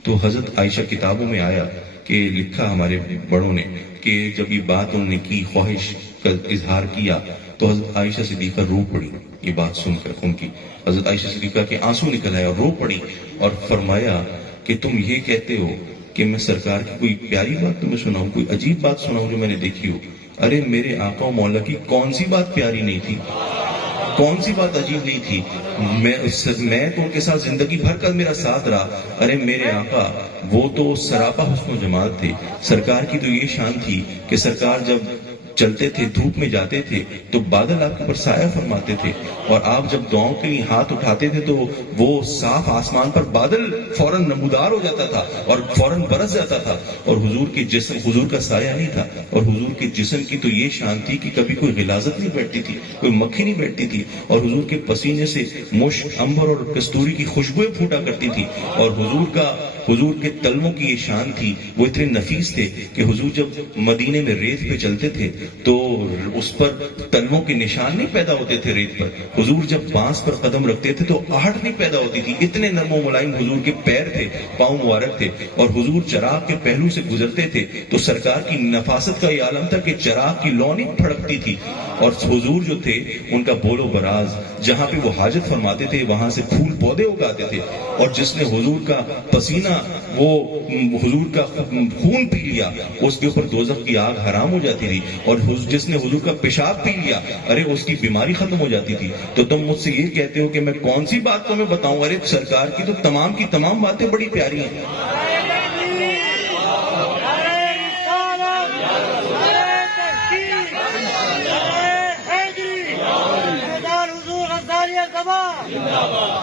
تو حضرت عائشہ کتابوں میں آیا کہ لکھا ہمارے بڑوں نے کہ جب یہ بات انہوں نے کی، خواہش کا اظہار کیا، تو حضرت عائشہ صدیقہ رو پڑی۔ یہ بات سن کر ان کی حضرت عائشہ صدیقہ کے آنسو نکل آئے اور رو پڑی اور فرمایا کہ تم یہ کہتے ہو کہ میں سرکار کی کوئی پیاری بات تمہیں سناؤں، کوئی عجیب بات سناؤں جو میں نے دیکھی ہو؟ ارے میرے آقا و مولا کی کون سی بات پیاری نہیں تھی، کون سی بات عجیب نہیں تھی؟ میں تو ان کے ساتھ زندگی بھر کا میرا ساتھ رہا۔ ارے میرے آقا وہ تو سراپا حسن و جمال تھے، سرکار کی تو یہ شان تھی کہ سرکار جب چلتے تھے، دھوپ میں جاتے تھے تو بادل آپ کے اوپر سایہ فرماتے تھے، اور آپ جب دعاؤں کے لیے ہاتھ اٹھاتے تھے تو وہ صاف آسمان پر بادل فوراً نمودار ہو جاتا تھا اور فوراً برس جاتا تھا، اور حضور کے جسم، حضور کا سایہ نہیں تھا، اور حضور کے جسم کی تو یہ شان تھی کہ کبھی کوئی غلاظت نہیں بیٹھتی تھی، کوئی مکھی نہیں بیٹھتی تھی، اور حضور کے پسینے سے مشک، عنبر اور کستوری کی خوشبوئیں پھوٹا کرتی تھی، اور حضور کے تلووں کی یہ شان تھی، وہ اتنے نفیس تھے کہ حضور جب مدینے میں ریت پہ چلتے تھے تو اس پر تلووں کے نشان نہیں پیدا ہوتے تھے ریت پر، حضور جب بانس پر قدم رکھتے تھے تو آہٹ نہیں پیدا ہوتی تھی، اتنے نرم و ملائم حضور کے پیر تھے، پاؤں مبارک تھے، اور حضور چراغ کے پہلو سے گزرتے تھے تو سرکار کی نفاست کا یہ عالم تھا کہ چراغ کی لو نہیں پھڑکتی تھی، اور حضور جو تھے ان کا بول و براز، جہاں پہ وہ حاجت فرماتے تھے وہاں سے پھول پودے اگاتے تھے، اور جس نے حضور کا پسینہ، وہ حضور کا خون پی لیا، اس کے اوپر دوزخ کی آگ حرام ہو جاتی تھی، اور جس نے حضور کا پیشاب پی لیا، ارے اس کی بیماری ختم ہو جاتی تھی۔ تو تم مجھ سے یہ کہتے ہو کہ میں کون سی بات تمہیں بتاؤں؟ ارے سرکار کی تو تمام کی تمام باتیں بڑی پیاری ہیں۔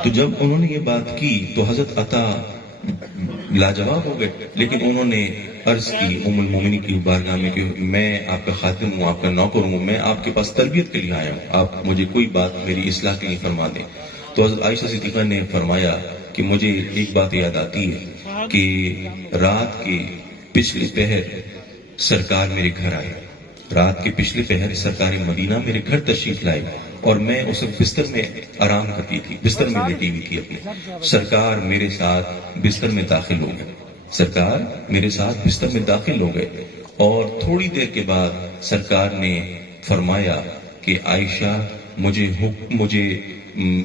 تو جب انہوں نے یہ بات کی تو حضرت عطا لاجواب ہو گئے، لیکن انہوں نے عرض کی ام المومنین کی بارگاہ میں کہ میں آپ کا خادم ہوں، آپ کا نوکر ہوں، میں آپ کے پاس تربیت کے لیے آیا ہوں، آپ مجھے کوئی بات میری اصلاح کے لیے فرما دیں۔ تو حضرت عائشہ صدیقہ نے فرمایا کہ مجھے ایک بات یاد آتی ہے کہ رات کے پچھلے پہر سرکار میرے گھر آئے، رات کے پچھلے پہر سرکار مدینہ میرے گھر تشریف لائے، اور میں اس بستر میں آرام کرتی تھی، بستر میں لیٹی ہوئی تھی اپنے، سرکار میرے ساتھ بستر میں داخل ہو گئے، سرکار میرے ساتھ بستر میں داخل ہو گئے، اور تھوڑی دیر کے بعد سرکار نے فرمایا کہ عائشہ مجھے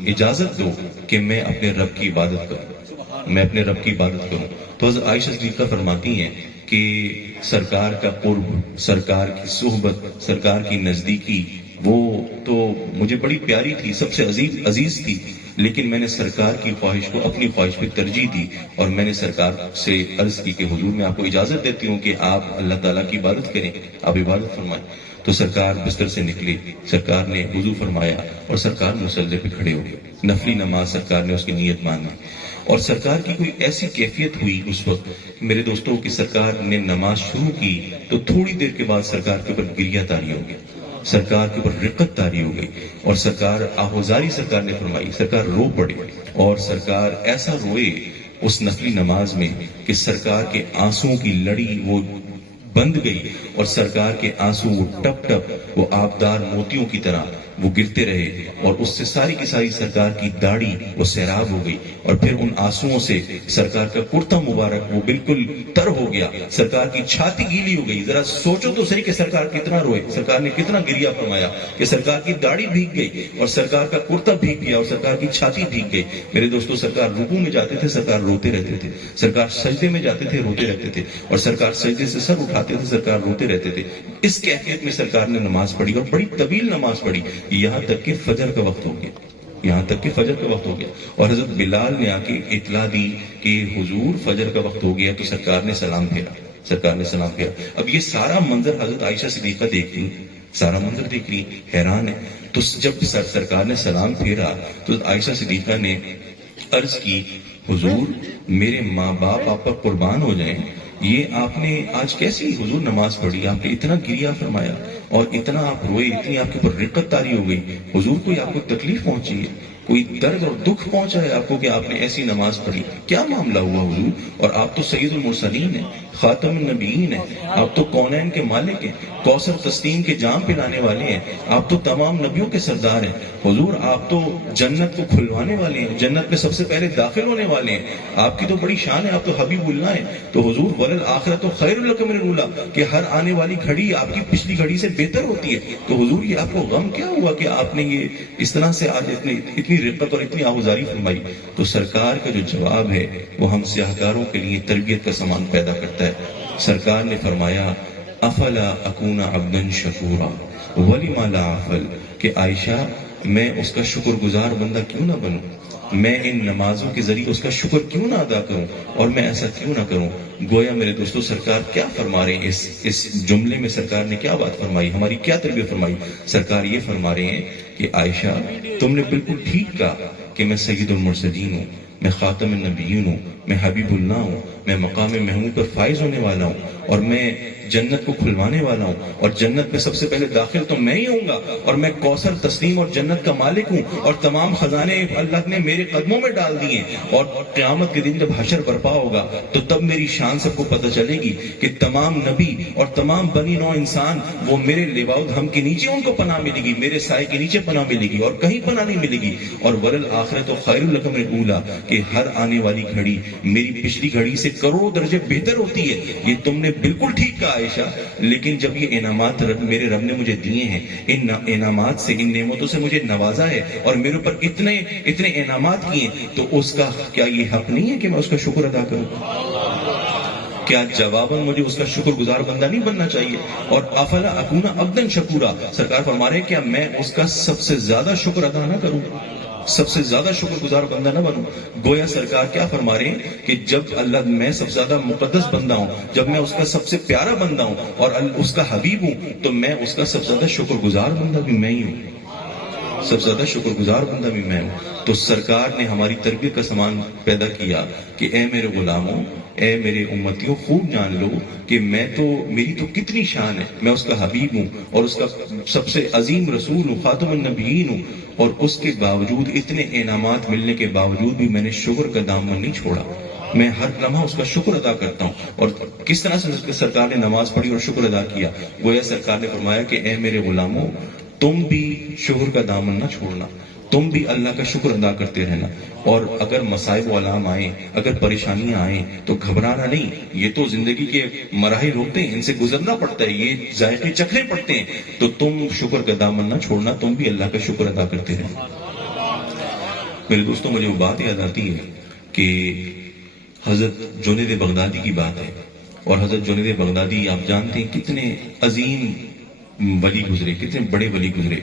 اجازت دو کہ میں اپنے رب کی عبادت کروں، میں اپنے رب کی عبادت کروں۔ تو حضرت عائشہ صدیقہ فرماتی ہیں کہ سرکار کا قرب، سرکار کی صحبت، سرکار کی نزدیکی وہ تو مجھے بڑی پیاری تھی، سب سے عزیز تھی، لیکن میں نے سرکار کی خواہش کو اپنی خواہش پہ ترجیح دی، اور میں نے سرکار سے عرض کی کہ حضور میں آپ کو اجازت دیتی ہوں کہ آپ اللہ تعالیٰ کی عبادت کریں، آپ عبادت فرمائیں۔ تو سرکار بستر سے نکلے، سرکار نے وضو فرمایا اور سرکار مصلی پہ کھڑے ہو گئے، نفلی نماز سرکار نے اس کی نیت مان لی، اور سرکار کی کوئی ایسی کیفیت ہوئی اس وقت میرے دوستوں کہ سرکار نے نماز شروع کی تو تھوڑی دیر کے بعد سرکار کے اوپر گریہ طاری ہو گئی، سرکار کے اوپر رقت طاری ہو گئی، اور سرکار آہوزاری سرکار نے فرمائی، سرکار رو پڑے، اور سرکار ایسا روئے اس نفلی نماز میں کہ سرکار کے آنسوؤں کی لڑی وہ بند گئی اور سرکار کے آنسو وہ ٹپ ٹپ وہ آبدار موتیوں کی طرح وہ گرتے رہے اور اس سے ساری کی ساری سرکار کی داڑھی وہ سیراب ہو گئی اور پھر ان آنسوؤں سے سرکار کا کرتا مبارک وہ بالکل تر ہو گیا، سرکار کی چھاتی گیلی ہو گئی۔ ذرا سوچو تو صحیح کہ سرکار کتنا روئے، سرکار نے کتنا گریا فرمایا کہ سرکار کی داڑھی بھیگ گئی اور سرکار کا کرتا بھیگ گیا اور سرکار کی چھاتی بھیگ گئی۔ میرے دوستو، سرکار رکوع میں جاتے تھے، سرکار روتے رہتے تھے، سرکار سجدے میں جاتے تھے، روتے رہتے تھے، اور سرکار سجدے سے سر اٹھاتے تھے، سرکار روتے رہتے تھے۔ اس کیفیت میں سرکار نے نماز پڑھی اور بڑی طویل نماز پڑھی، یہاں تک کہ فجر کا وقت ہو گیا، یہاں تک کہ فجر کا وقت ہو گیا، اور حضرت بلال نے آ کے اطلاع دی کہ حضور فجر کا وقت ہو گیا، تو سرکار نے سلام پھیرا، سرکار نے سلام پھیرا۔ اب یہ سارا منظر حضرت عائشہ صدیقہ دیکھ لی، سارا منظر دیکھ لی، حیران ہے۔ تو جب سرکار نے سلام پھیرا تو عائشہ صدیقہ نے عرض کی، حضور میرے ماں باپ آپ پر قربان ہو جائیں، یہ آپ نے آج کیسی حضور نماز پڑھی، آپ نے اتنا گریا فرمایا اور اتنا آپ روئے، اتنی آپ کے اوپر رقت طاری ہو گئی، حضور کوئی آپ کو تکلیف پہنچی ہے، کوئی درد اور دکھ پہنچا ہے آپ کو کہ آپ نے ایسی نماز پڑھی، کیا معاملہ ہوا حضور؟ اور آپ تو سید المرسلین ہیں، خاتم النبیین ہیں، آپ تو کونین کے مالک ہیں، کوثر تسنیم کے جام پلانے والے ہیں، آپ تو تمام نبیوں کے سردار ہیں، حضور آپ تو جنت کو کھلوانے والے ہیں، جنت میں سب سے پہلے داخل ہونے والے ہیں، آپ کی تو بڑی شان ہے، آپ تو حبیب اللہ ہیں۔ تو حضور وللآخرۃ خیر لکم من الاولیٰ، کہ ہر آنے والی گھڑی آپ کی پچھلی گھڑی سے بہتر ہوتی ہے۔ تو حضور یہ آپ کو غم کیا ہوا کہ آپ نے یہ اس طرح سے آج اتنی رقت اور اتنی آہوزاری فرمائی؟ تو سرکار کا جو جواب ہے وہ ہم سیاہکاروں کے لیے تربیت کا سامان پیدا کرتا ہے۔ سرکار نے فرمایا، افلا اکون عبدا شکورا ولما لا افعل، کہ عائشہ میں اس کا شکر گزار بندہ کیوں نہ بنوں، میں ان نمازوں کے ذریعے اس کا شکر کیوں نہ ادا کروں، اور میں ایسا کیوں نہ کروں۔ گویا میرے دوستو سرکار کیا فرما رہے ہیں، اس جملے میں سرکار نے کیا بات فرمائی، ہماری کیا تربیت فرمائی؟ سرکار یہ فرما رہے ہیں کہ عائشہ تم نے بالکل ٹھیک کہا کہ میں سید المرسلین ہوں، میں خاتم النبیین ہوں، میں حبیب اللہ ہوں، میں مقام محمود پر فائز ہونے والا ہوں، اور میں جنت کو کھلوانے والا ہوں، اور جنت میں سب سے پہلے داخل تو میں ہی ہوں گا، اور میں کوثر تسلیم اور جنت کا مالک ہوں، اور تمام خزانے اللہ نے میرے قدموں میں ڈال دیے، اور قیامت کے دن جب حشر برپا ہوگا تو تب میری شان سب کو پتہ چلے گی کہ تمام نبی اور تمام بنی نوع انسان وہ میرے لواء الحمد کے نیچے ان کو پناہ ملے گی، میرے سائے کے نیچے پناہ ملے گی، اور کہیں پناہ نہیں ملے گی۔ اور وللآخرۃ خیر لکم من الاولیٰ، کہ ہر آنے والی گھڑی میری پچھلی گھڑی سے کروڑوں درجے بہتر ہوتی ہے۔ یہ تم نے بالکل ٹھیک کہا عائشہ، لیکن جب یہ انعامات میرے رب نے مجھے دیے ہیں، ان انعامات سے، ان نعمتوں سے مجھے نوازا ہے اور میرے اوپر اتنے انعامات کیے، تو اس کا کیا یہ حق نہیں ہے کہ میں اس کا شکر ادا کروں؟ کیا جواباً مجھے اس کا شکر گزار بندہ نہیں بننا چاہیے؟ اور افلا اکون عبدا شکورا، سرکار فرما رہے ہیں کیا میں اس کا سب سے زیادہ شکر ادا نہ کروں، سب سے زیادہ شکر گزار بندہ نہ بنوں؟ گویا سرکار کیا فرما رہے ہیں کہ جب اللہ میں سب سے زیادہ مقدس بندہ ہوں، جب میں اس کا سب سے پیارا بندہ ہوں اور اس کا حبیب ہوں، تو میں اس کا سب سے زیادہ شکر گزار بندہ بھی میں ہی ہوں، سب سے زیادہ شکر گزار بندہ بھی میں ہوں۔ تو سرکار نے ہماری تربیت کا سامان پیدا کیا کہ اے میرے غلاموں، اے میرے امتیوں، خوب جان لو کہ میری تو کتنی شان ہے، میں اس کا حبیب ہوں اور اس کا سب سے عظیم رسول ہوں، خاتم النبیین ہوں، اور اس کے باوجود اتنے انعامات ملنے کے باوجود بھی میں نے شکر کا دامن نہیں چھوڑا، میں ہر لمحہ اس کا شکر ادا کرتا ہوں۔ اور کس طرح سے سرکار نے نماز پڑھی اور شکر ادا کیا؟ گویا سرکار نے فرمایا کہ اے میرے غلاموں، تم بھی شکر کا دامن نہ چھوڑنا، تم بھی اللہ کا شکر ادا کرتے رہنا، اور اگر مصائب و علام آئیں، اگر پریشانیاں آئیں تو گھبرانا نہیں، یہ تو زندگی کے مراحل ہوتے ہیں، ان سے گزرنا پڑتا ہے، یہ ذائقے چکھنے پڑتے ہیں، تو تم شکر کا دامن نہ چھوڑنا، تم بھی اللہ کا شکر ادا کرتے رہنا۔ میرے دوستوں، مجھے وہ بات یاد آتی ہے کہ حضرت جنید بغدادی کی بات ہے، اور حضرت جنید بغدادی آپ جانتے ہیں کتنے عظیم ولی گزرے، کتنے بڑے ولی گزرے۔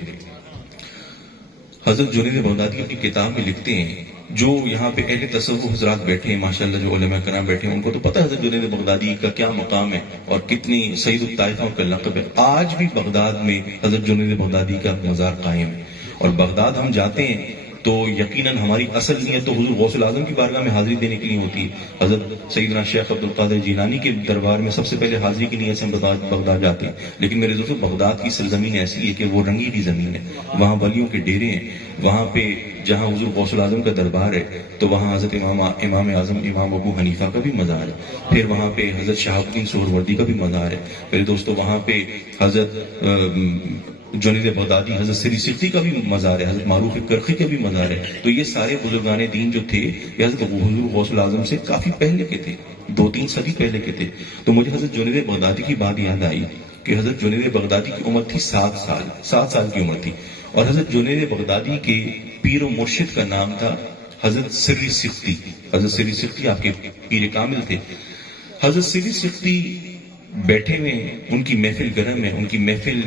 حضرت جنید بغدادی اپنی کتاب میں لکھتے ہیں، جو یہاں پہ اہل تصوف حضرات بیٹھے ہیں، ماشاءاللہ جو علماء کرام بیٹھے ہیں، ان کو تو پتہ ہے حضرت جنید بغدادی کا کیا مقام ہے اور کتنی سید الطائفہ کا لقب ہے۔ آج بھی بغداد میں حضرت جنید بغدادی کا مزار قائم ہے، اور بغداد ہم جاتے ہیں تو یقیناً ہماری اصل نیت تو حضور غوث الاعظم کی بارگاہ میں حاضری دینے کے لیے ہوتی ہے. حضرت سیدنا شیخ عبد القادر جیلانی کے دربار میں سب سے پہلے حاضری کی نیت سے ہم بغداد جاتے ہیں. لیکن میرے دوستوں بغداد کی سرزمین ایسی ہے کہ وہ رنگیلی زمین ہے, وہاں ولیوں کے ڈیرے ہیں. وہاں پہ جہاں حضور غوث الاعظم کا دربار ہے تو وہاں حضرت امام اعظم امام ابو حنیفہ کا بھی مزار ہے. پھر وہاں پہ حضرت شہاب الدین سہروردی کا بھی مزار ہے. میرے دوستوں وہاں پہ حضرت جنید بغدادی حضرت سری سختی کا بھی مزار ہے, حضرت معروف کرخی کا بھی مزار ہے. تو یہ سارے بزرگان دین جو تھے یہ حضرت حضور غوث الاعظم سے کافی پہلے کے تھے, 2-3 صدی پہلے کے تھے. تو مجھے حضرت جنید بغدادی کی بات یاد آئی کہ حضرت جنید بغدادی کی عمر تھی 7 سال کی عمر تھی. اور حضرت جنید بغدادی کے پیر و مرشد کا نام تھا حضرت سری سختی. حضرت سری سختی آپ کے پیر کامل تھے. حضرت سری سختی بیٹھے ہوئے ہیں, ان کی محفل گرم ہے, ان کی محفل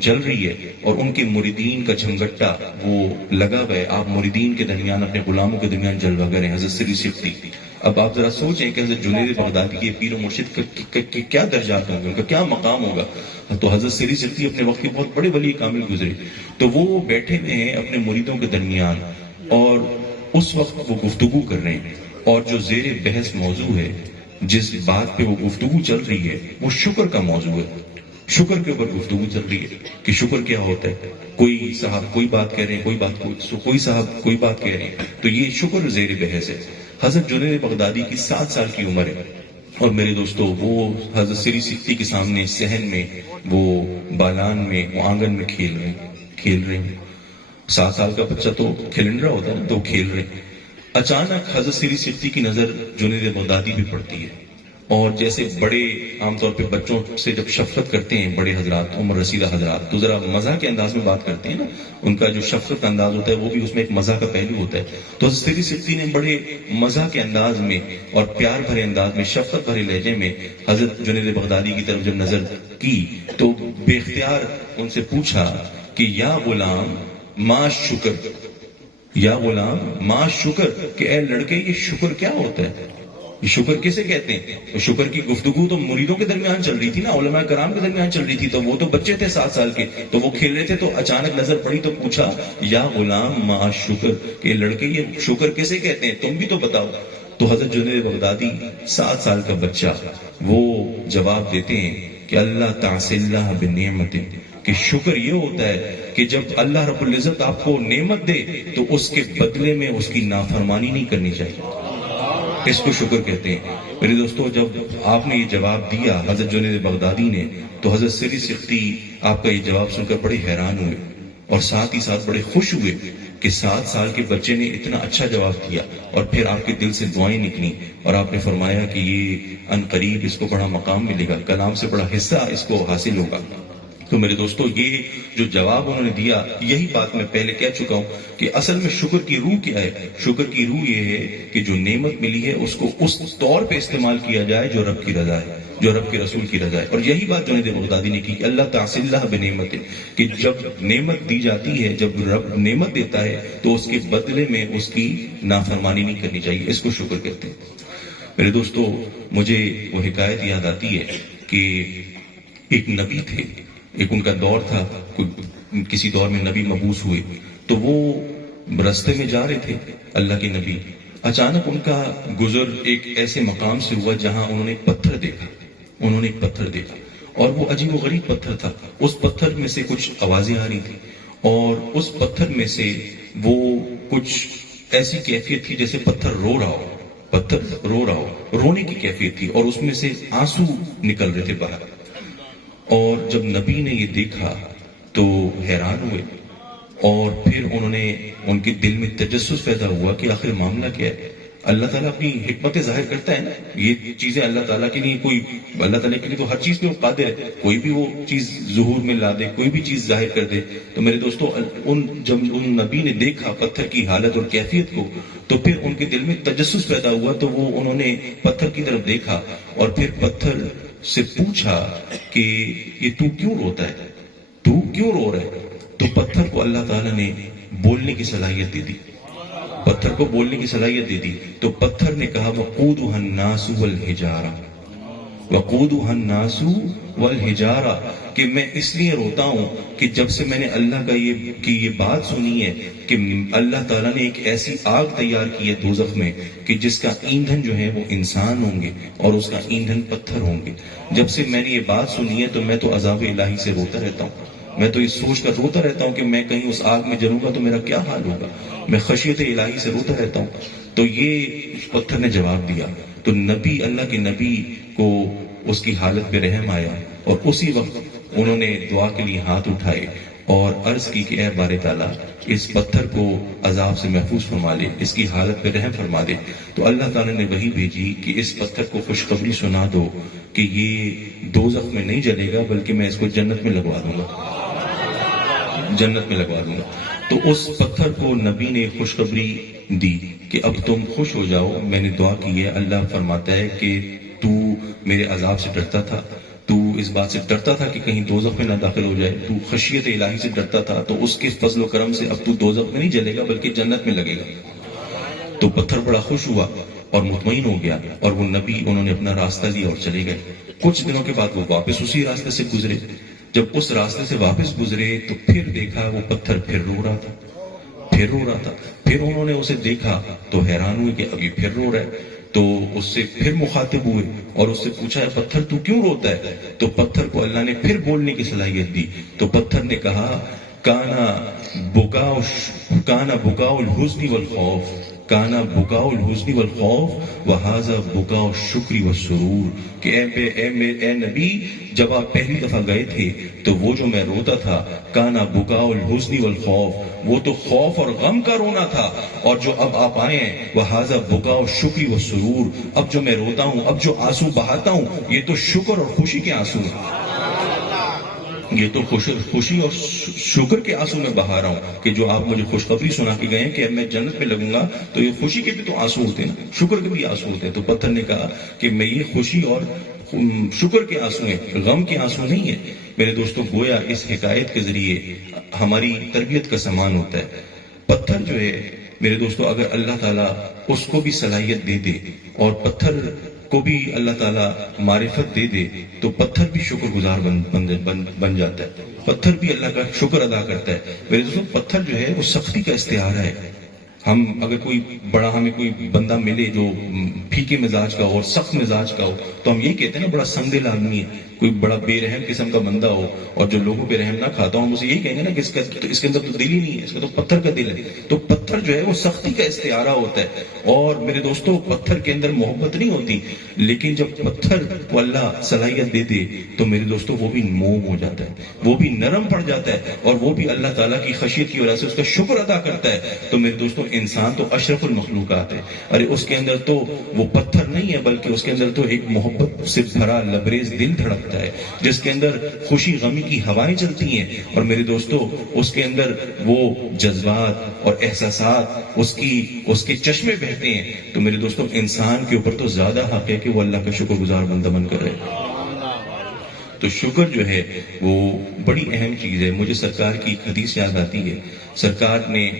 چل رہی ہے اور ان کے مریدین کا جھمگٹا وہ لگا ہوا ہے. آپ مریدین کے درمیان اپنے غلاموں کے درمیان جلوہ گر ہیں حضرت سری سختی. اب آپ ذرا سوچیں کہ حضرت جنید بغدادی کے پیر و مرشد کے کیا درجات ہوں گے, ان کا کیا مقام ہوگا. تو حضرت سری سختی اپنے وقت کے بہت بڑے ولی کامل گزرے. تو وہ بیٹھے ہوئے ہیں اپنے مریدوں کے درمیان اور اس وقت وہ گفتگو کر رہے ہیں, اور جو زیر بحث موضوع ہے, جس بات پہ وہ گفتگو چل رہی ہے, وہ شکر کا موضوع ہے. شکر کے اوپر گفتگو چل رہی ہے کہ شکر کیا ہوتا ہے. کوئی صاحب کوئی بات کہہ رہے ہیں, کوئی صاحب کوئی بات کہہ رہے ہیں, تو یہ شکر زیر بحث ہے. حضرت جنید بغدادی کی 7 سال کی عمر ہے, اور میرے دوستو وہ حضرت سری سختی کے سامنے صحن میں وہ بالان میں وہ آنگن میں کھیل رہے ہیں. 7 سال کا بچہ تو کھیلن رہا ہوتا ہے نا, تو کھیل رہے ہیں. اچانک حضرت سری سختی کی نظر جنید بغدادی پہ پڑتی ہے, اور جیسے بڑے عام طور پہ بچوں سے جب شفقت کرتے ہیں بڑے حضرات, عمر رسیدہ حضرات, تو ذرا مزاح کے انداز میں بات کرتے ہیں نا, ان کا جو شفقت کا انداز ہوتا ہے وہ بھی اس میں ایک مزاح کا پہلو ہوتا ہے. تو حضرت سری سختی نے بڑے مزاح کے انداز میں اور پیار بھرے انداز میں, شفقت بھرے لہجے میں حضرت جنید بغدادی کی طرف جب نظر کی تو بے اختیار ان سے پوچھا کہ یا غلام ما شکر, یا غلام ما شکر, کہ اے لڑکے یہ شکر کیا ہوتا ہے, یہ شکر کسے کہتے ہیں. تو شکر کی گفتگو تو مریدوں کے درمیان چل رہی تھی نا, علماء کرام کے درمیان چل رہی تھی, تو وہ تو بچے تھے 7 سال کے, تو وہ کھیل رہے تھے. تو اچانک نظر پڑی تو پوچھا یا غلام ما شکر, کہ لڑکے یہ شکر کسے کہتے ہیں, تم بھی تو بتاؤ. تو حضرت جنید بغدادی 7 سال کا بچہ وہ جواب دیتے ہیں کہ اللہ تعصی اللہ بنعمت, کہ شکر یہ ہوتا ہے کہ جب اللہ رب العزت آپ کو نعمت دے تو اس کے بدلے میں اس کی نافرمانی نہیں کرنی چاہیے, اس کو شکر کہتے ہیں. میرے دوستو جب آپ نے یہ جواب دیا حضرت جنید بغدادی نے, تو حضرت سری سختی آپ کا یہ جواب سن کر بڑے حیران ہوئے, اور ساتھ ہی ساتھ بڑے خوش ہوئے کہ 7 سال کے بچے نے اتنا اچھا جواب دیا. اور پھر آپ کے دل سے دعائیں نکلی, اور آپ نے فرمایا کہ یہ ان قریب اس کو بڑا مقام ملے گا, کلام سے بڑا حصہ اس کو حاصل ہوگا. تو میرے دوستو یہ جو جواب انہوں نے دیا, یہی بات میں پہلے کہہ چکا ہوں کہ اصل میں شکر کی روح کیا ہے. شکر کی روح یہ ہے کہ جو نعمت ملی ہے اس کو اس طور پہ استعمال کیا جائے جو رب کی رضا ہے, جو رب کے رسول کی رضا ہے. اور یہی بات جنید بغدادی نے کی, اللہ تعصی اللہ بنعمت, کہ جب نعمت دی جاتی ہے, جب رب نعمت دیتا ہے تو اس کے بدلے میں اس کی نافرمانی نہیں کرنی چاہیے, اس کو شکر کہتے ہیں. میرے دوستو مجھے وہ حکایت یاد آتی ہے کہ ایک نبی تھے, ایک ان کا دور تھا, کسی دور میں نبی مبعوث ہوئے, تو وہ رستے میں جا رہے تھے اللہ کے نبی. اچانک ان کا گزر ایک ایسے مقام سے ہوا جہاں انہوں نے ایک پتھر دیکھا, اور وہ عجیب و غریب پتھر تھا. اس پتھر میں سے کچھ آوازیں آ رہی تھی, اور اس پتھر میں سے وہ کچھ ایسی کیفیت تھی جیسے پتھر رو رہا ہو, رونے کی کیفیت تھی, اور اس میں سے آنسو نکل رہے تھے باہر. اور جب نبی نے یہ دیکھا تو حیران ہوئے, اور پھر انہوں نے, ان کے دل میں تجسس پیدا ہوا کہ آخر معاملہ کیا ہے. اللہ تعالیٰ اپنی حکمت ظاہر کرتا ہے نا, یہ چیزیں اللہ تعالیٰ کے لیے, کوئی اللہ تعالیٰ کے لیے تو ہر چیز میں وہ قادر ہے, کوئی بھی وہ چیز ظہور میں لا دے, کوئی بھی چیز ظاہر کر دے. تو میرے دوستو جب ان نبی نے دیکھا پتھر کی حالت اور کیفیت کو, تو پھر ان کے دل میں تجسس پیدا ہوا, تو وہ انہوں نے پتھر کی طرف دیکھا, اور پھر پتھر سے پوچھا کہ یہ تو کیوں روتا ہے, تو کیوں رو رہا ہے. تو پتھر کو اللہ تعالیٰ نے بولنے کی صلاحیت دے دی, پتھر کو بولنے کی صلاحیت دے دی. تو پتھر نے کہا وقودها الناس والحجارہ, وقودها الناس والحجارہ، کہ میں اس لیے روتا ہوں کہ جب سے میں نے اللہ کا یہ بات سنی ہے کہ اللہ تعالیٰ نے ایک ایسی آگ تیار کی ہے دوزخ میں کہ جس کا ایندھن جو ہے وہ انسان ہوں گے اور اس کا ایندھن پتھر ہوں گے، جب سے میں نے یہ بات سنی ہے تو میں تو عذاب الہی سے روتا رہتا ہوں، میں تو یہ سوچ کر روتا رہتا ہوں کہ میں کہیں اس آگ میں جلوں گا تو میرا کیا حال ہوگا، میں خشیت الہی سے روتا رہتا ہوں۔ تو یہ پتھر نے جواب دیا، تو نبی، اللہ کے نبی کو اس کی حالت پہ رحم آیا اور اسی وقت انہوں نے دعا کے لیے ہاتھ اٹھائے اور عرض کی کہ اے بارے تعالیٰ اس پتھر کو عذاب سے محفوظ فرما لے، اس کی حالت پہ رحم فرما دے۔ تو اللہ تعالیٰ نے وہی بھیجی کہ اس پتھر کو خوشخبری سنا دو کہ یہ دوزخ میں نہیں جلے گا بلکہ میں اس کو جنت میں لگوا دوں گا، جنت میں لگوا دوں گا۔ تو اس پتھر کو نبی نے خوشخبری دی کہ اب تم خوش ہو جاؤ، میں نے دعا کی ہے۔ اللہ فرماتا ہے کہ تو میرے عذاب سے ڈرتا تھا، تو اس بات سے ڈرتا تھا کہ کہیں دوزخ میں نہ داخل ہو جائے، تو خشیت الہی سے ڈرتا تھا، تو اس کے فضل و کرم سے اب تو دوزخ میں نہیں جلے گا بلکہ جنت میں لگے گا۔ تو پتھر بڑا خوش ہوا اور مطمئن ہو گیا، اور وہ نبی انہوں نے اپنا راستہ لیا اور چلے گئے۔ کچھ دنوں کے بعد وہ واپس اسی راستے سے گزرے، جب اس راستے سے واپس گزرے تو پھر دیکھا وہ پتھر پھر رو رہا تھا، پھر رو رہا تھا۔ پھر انہوں نے اسے دیکھا تو حیران ہوئے کہ اب یہ پھر رو رہا ہے، تو اس سے پھر مخاطب ہوئے اور اس سے پوچھا ہے پتھر تو کیوں روتا ہے؟ تو پتھر کو اللہ نے پھر بولنے کی صلاحیت دی، تو پتھر نے کہا کانا بکاء الحزن والخوف، کانا بکاء الحزن والخوف وہذا بکاء الشکر والسرور، کہ اے نبی جب آپ پہلی دفعہ گئے تھے تو وہ جو میں روتا تھا کانا بکاء الحزن والخوف، وہ تو خوف اور غم کا رونا تھا، اور جو اب آپ آئے ہیں وہذا بکاء الشکر والسرور، اب جو میں روتا ہوں، اب جو آنسو بہاتا ہوں یہ تو شکر اور خوشی کے آنسو ہیں، یہ تو خوشی اور شکر کے آنسو میں بہا رہا ہوں کہ جو آپ مجھے خوشخبری سنا کے گئے ہیں کہ اب میں جنت میں لگوں گا، تو یہ خوشی کے بھی تو آنسو ہوتے ہیں نا، شکر کے بھی آنسو ہوتے ہیں۔ تو پتھر نے کہا کہ میں یہ خوشی اور شکر کے آنسو ہیں، غم کے آنسو نہیں ہیں۔ میرے دوستوں گویا اس حکایت کے ذریعے ہماری تربیت کا سامان ہوتا ہے۔ پتھر جو ہے میرے دوستوں اگر اللہ تعالیٰ اس کو بھی صلاحیت دے دے اور پتھر کو بھی اللہ تعالیٰ معرفت دے دے تو پتھر بھی شکر گزار بن جاتا ہے، پتھر بھی اللہ کا شکر ادا کرتا ہے۔ میرے دوستوں پتھر جو ہے وہ سختی کا استعارہ ہے۔ ہم اگر کوئی بڑا ہمیں کوئی بندہ ملے جو پھیکے مزاج کا ہو اور سخت مزاج کا ہو تو ہم یہی کہتے ہیں نا بڑا سنگ دل آدمی ہے۔ کوئی بڑا بے رحم قسم کا بندہ ہو اور جو لوگوں پہ رحم نہ کھاتا ہو، ہم اسے یہی کہیں گے نا کہ اس کے اندر تو دل ہی نہیں ہے، اس کا تو پتھر کا دل ہے۔ تو پتھر جو ہے وہ سختی کا استعارہ ہوتا ہے، اور میرے دوستوں پتھر کے اندر محبت نہیں ہوتی، لیکن جب پتھر کو اللہ صلاحیت دے دے تو میرے دوستوں وہ بھی موم ہو جاتا ہے، وہ بھی نرم پڑ جاتا ہے، اور وہ بھی اللہ تعالیٰ کی خشیت کی وجہ سے اس کا شکر ادا کرتا ہے۔ تو میرے دوستوں انسان تو اشرف المخلوقات ہے، ارے اس کے اندر تو وہ پتھر نہیں ہے بلکہ اس کے اندر تو ایک محبت سے بھرا لبریز دل دھڑکتا ہے، جس کے اندر خوشی غمی کی ہوائیں چلتی ہیں، اور میرے دوستوں اس کے اندر وہ جذبات اور احساسات اس کے چشمے بہتے ہیں۔ تو میرے دوستوں انسان کے اوپر تو زیادہ حق ہے کہ وہ اللہ کا شکر گزار بندہ بن کر رہے۔ تو شکر جو ہے وہ بڑی اہم چیز ہے۔ مجھے سرکار کی ایک حدیث یاد آتی ہے، سرکار نے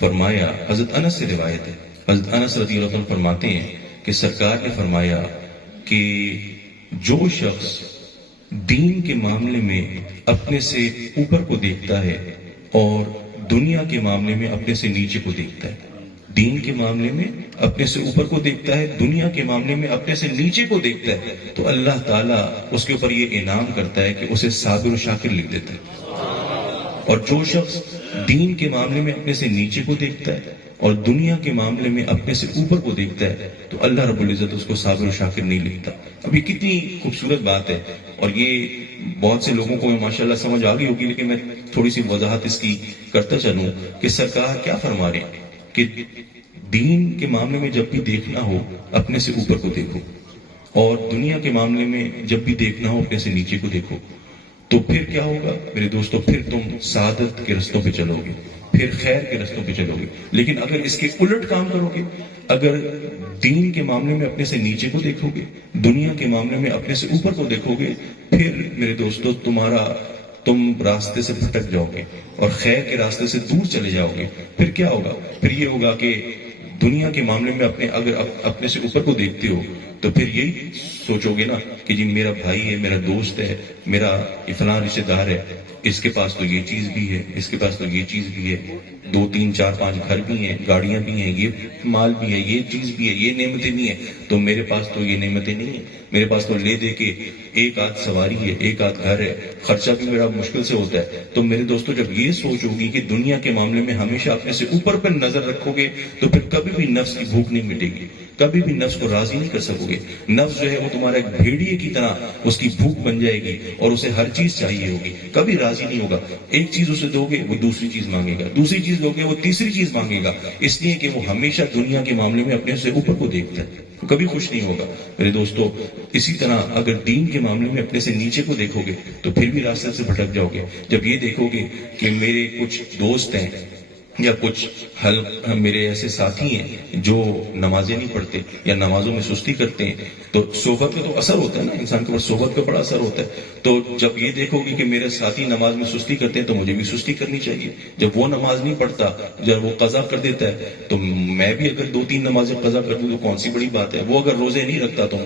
فرمایا، حضرت انس سے روایت ہے، حضرت انس رضی اللہ عنہ فرماتے ہیں کہ سرکار نے فرمایا کہ جو شخص دین کے معاملے میں اپنے سے اوپر کو دیکھتا ہے اور دنیا کے معاملے میں اپنے سے نیچے کو دیکھتا ہے، دین کے معاملے میں اپنے سے اوپر کو دیکھتا ہے، دنیا کے معاملے میں اپنے سے نیچے کو دیکھتا ہے، تو اللہ تعالیٰ اس کے اوپر یہ انعام کرتا ہے کہ اسے صابر و شاکر لکھ دیتا ہے۔ اور جو شخص دین کے معاملے میں اپنے سے نیچے کو دیکھتا ہے اور دنیا کے معاملے میں اپنے سے اوپر کو دیکھتا ہے تو اللہ رب العزت اس کو صابر و شاکر نہیں لکھتا۔ اب یہ کتنی خوبصورت بات ہے، اور یہ بہت سے لوگوں کو ماشاءاللہ سمجھ آ گئی ہوگی، لیکن میں تھوڑی سی وضاحت اس کی کرتا چلوں کہ سرکار کیا فرما رہے ہیں کہ دین کے معاملے میں جب بھی دیکھنا ہو اپنے سے اوپر کو دیکھو، اور دنیا کے معاملے میں جب بھی دیکھنا ہو اپنے سے نیچے کو دیکھو۔ تو پھر کیا ہوگا میرے دوستوں؟ پھر تم سعادت کے رستوں پہ چلو گے، پھر خیر کے رستوں پہ چلو گے۔ لیکن اگر اس کے الٹ کام کرو گے، اگر دین کے معاملے میں اپنے سے نیچے کو دیکھو گے، دنیا کے معاملے میں اپنے سے اوپر کو دیکھو گے، پھر میرے دوستوں تم راستے سے بھٹک جاؤ گے اور خیر کے راستے سے دور چلے جاؤ گے۔ پھر کیا ہوگا؟ پھر یہ ہوگا کہ دنیا کے معاملے میں اگر اپنے سے اوپر کو دیکھتے ہو تو پھر یہی سوچو گے نا کہ جی میرا بھائی ہے، میرا دوست ہے، میرا فلاں رشتے دار ہے، اس کے پاس تو یہ چیز بھی ہے، اس کے پاس تو یہ چیز بھی ہے، 2 3 4 5 گھر بھی ہیں، گاڑیاں بھی ہیں، یہ مال بھی ہے، یہ چیز بھی ہے، یہ نعمتیں بھی ہیں، تو میرے پاس تو یہ نعمتیں نہیں ہیں، میرے پاس تو لے دے کے ایک آدھ سواری ہے، ایک آدھ گھر ہے، خرچہ بھی میرا مشکل سے ہوتا ہے۔ تو میرے دوستو جب یہ سوچ ہوگی کہ دنیا کے معاملے میں ہمیشہ اپنے سے اوپر پر نظر رکھو گے تو پھر کبھی بھی نفس کی بھوک نہیں مٹے گی، کبھی بھی نفس کو راضی نہیں کر سکو گے۔ نفس جو ہے وہ تمہارا ایک بھیڑیے کی طرح اس کی بھوک بن جائے گی اور اسے ہر چیز چاہیے ہوگی، کبھی راضی نہیں ہوگا۔ ایک چیز اسے دو گے وہ دوسری چیز مانگے گا، دوسری چیز دو گے وہ تیسری چیز مانگے گا، اس لیے کہ وہ ہمیشہ دنیا کے معاملے میں اپنے سے اوپر کو دیکھتا ہے، کبھی خوش نہیں ہوگا۔ میرے دوستو اسی طرح اگر دین کے معاملے میں اپنے سے نیچے کو دیکھو گے تو پھر بھی راستے سے بھٹک جاؤ گے۔ جب یہ دیکھو گے کہ میرے کچھ دوست ہیں یا کچھ میرے ایسے ساتھی ہیں جو نمازیں نہیں پڑھتے یا نمازوں میں سستی کرتے ہیں، تو صحبت کا تو اثر ہوتا ہے نا، انسان کے اوپر صحبت کا بڑا اثر ہوتا ہے۔ تو جب یہ دیکھو گے کہ میرے ساتھی نماز میں سستی کرتے ہیں تو مجھے بھی سستی کرنی چاہیے۔ جب وہ نماز نہیں پڑھتا، جب وہ قضا کر دیتا ہے تو میں بھی اگر 2 3 نمازیں قضا کر دوں تو کون سی بڑی بات ہے۔ وہ اگر روزے نہیں رکھتا تو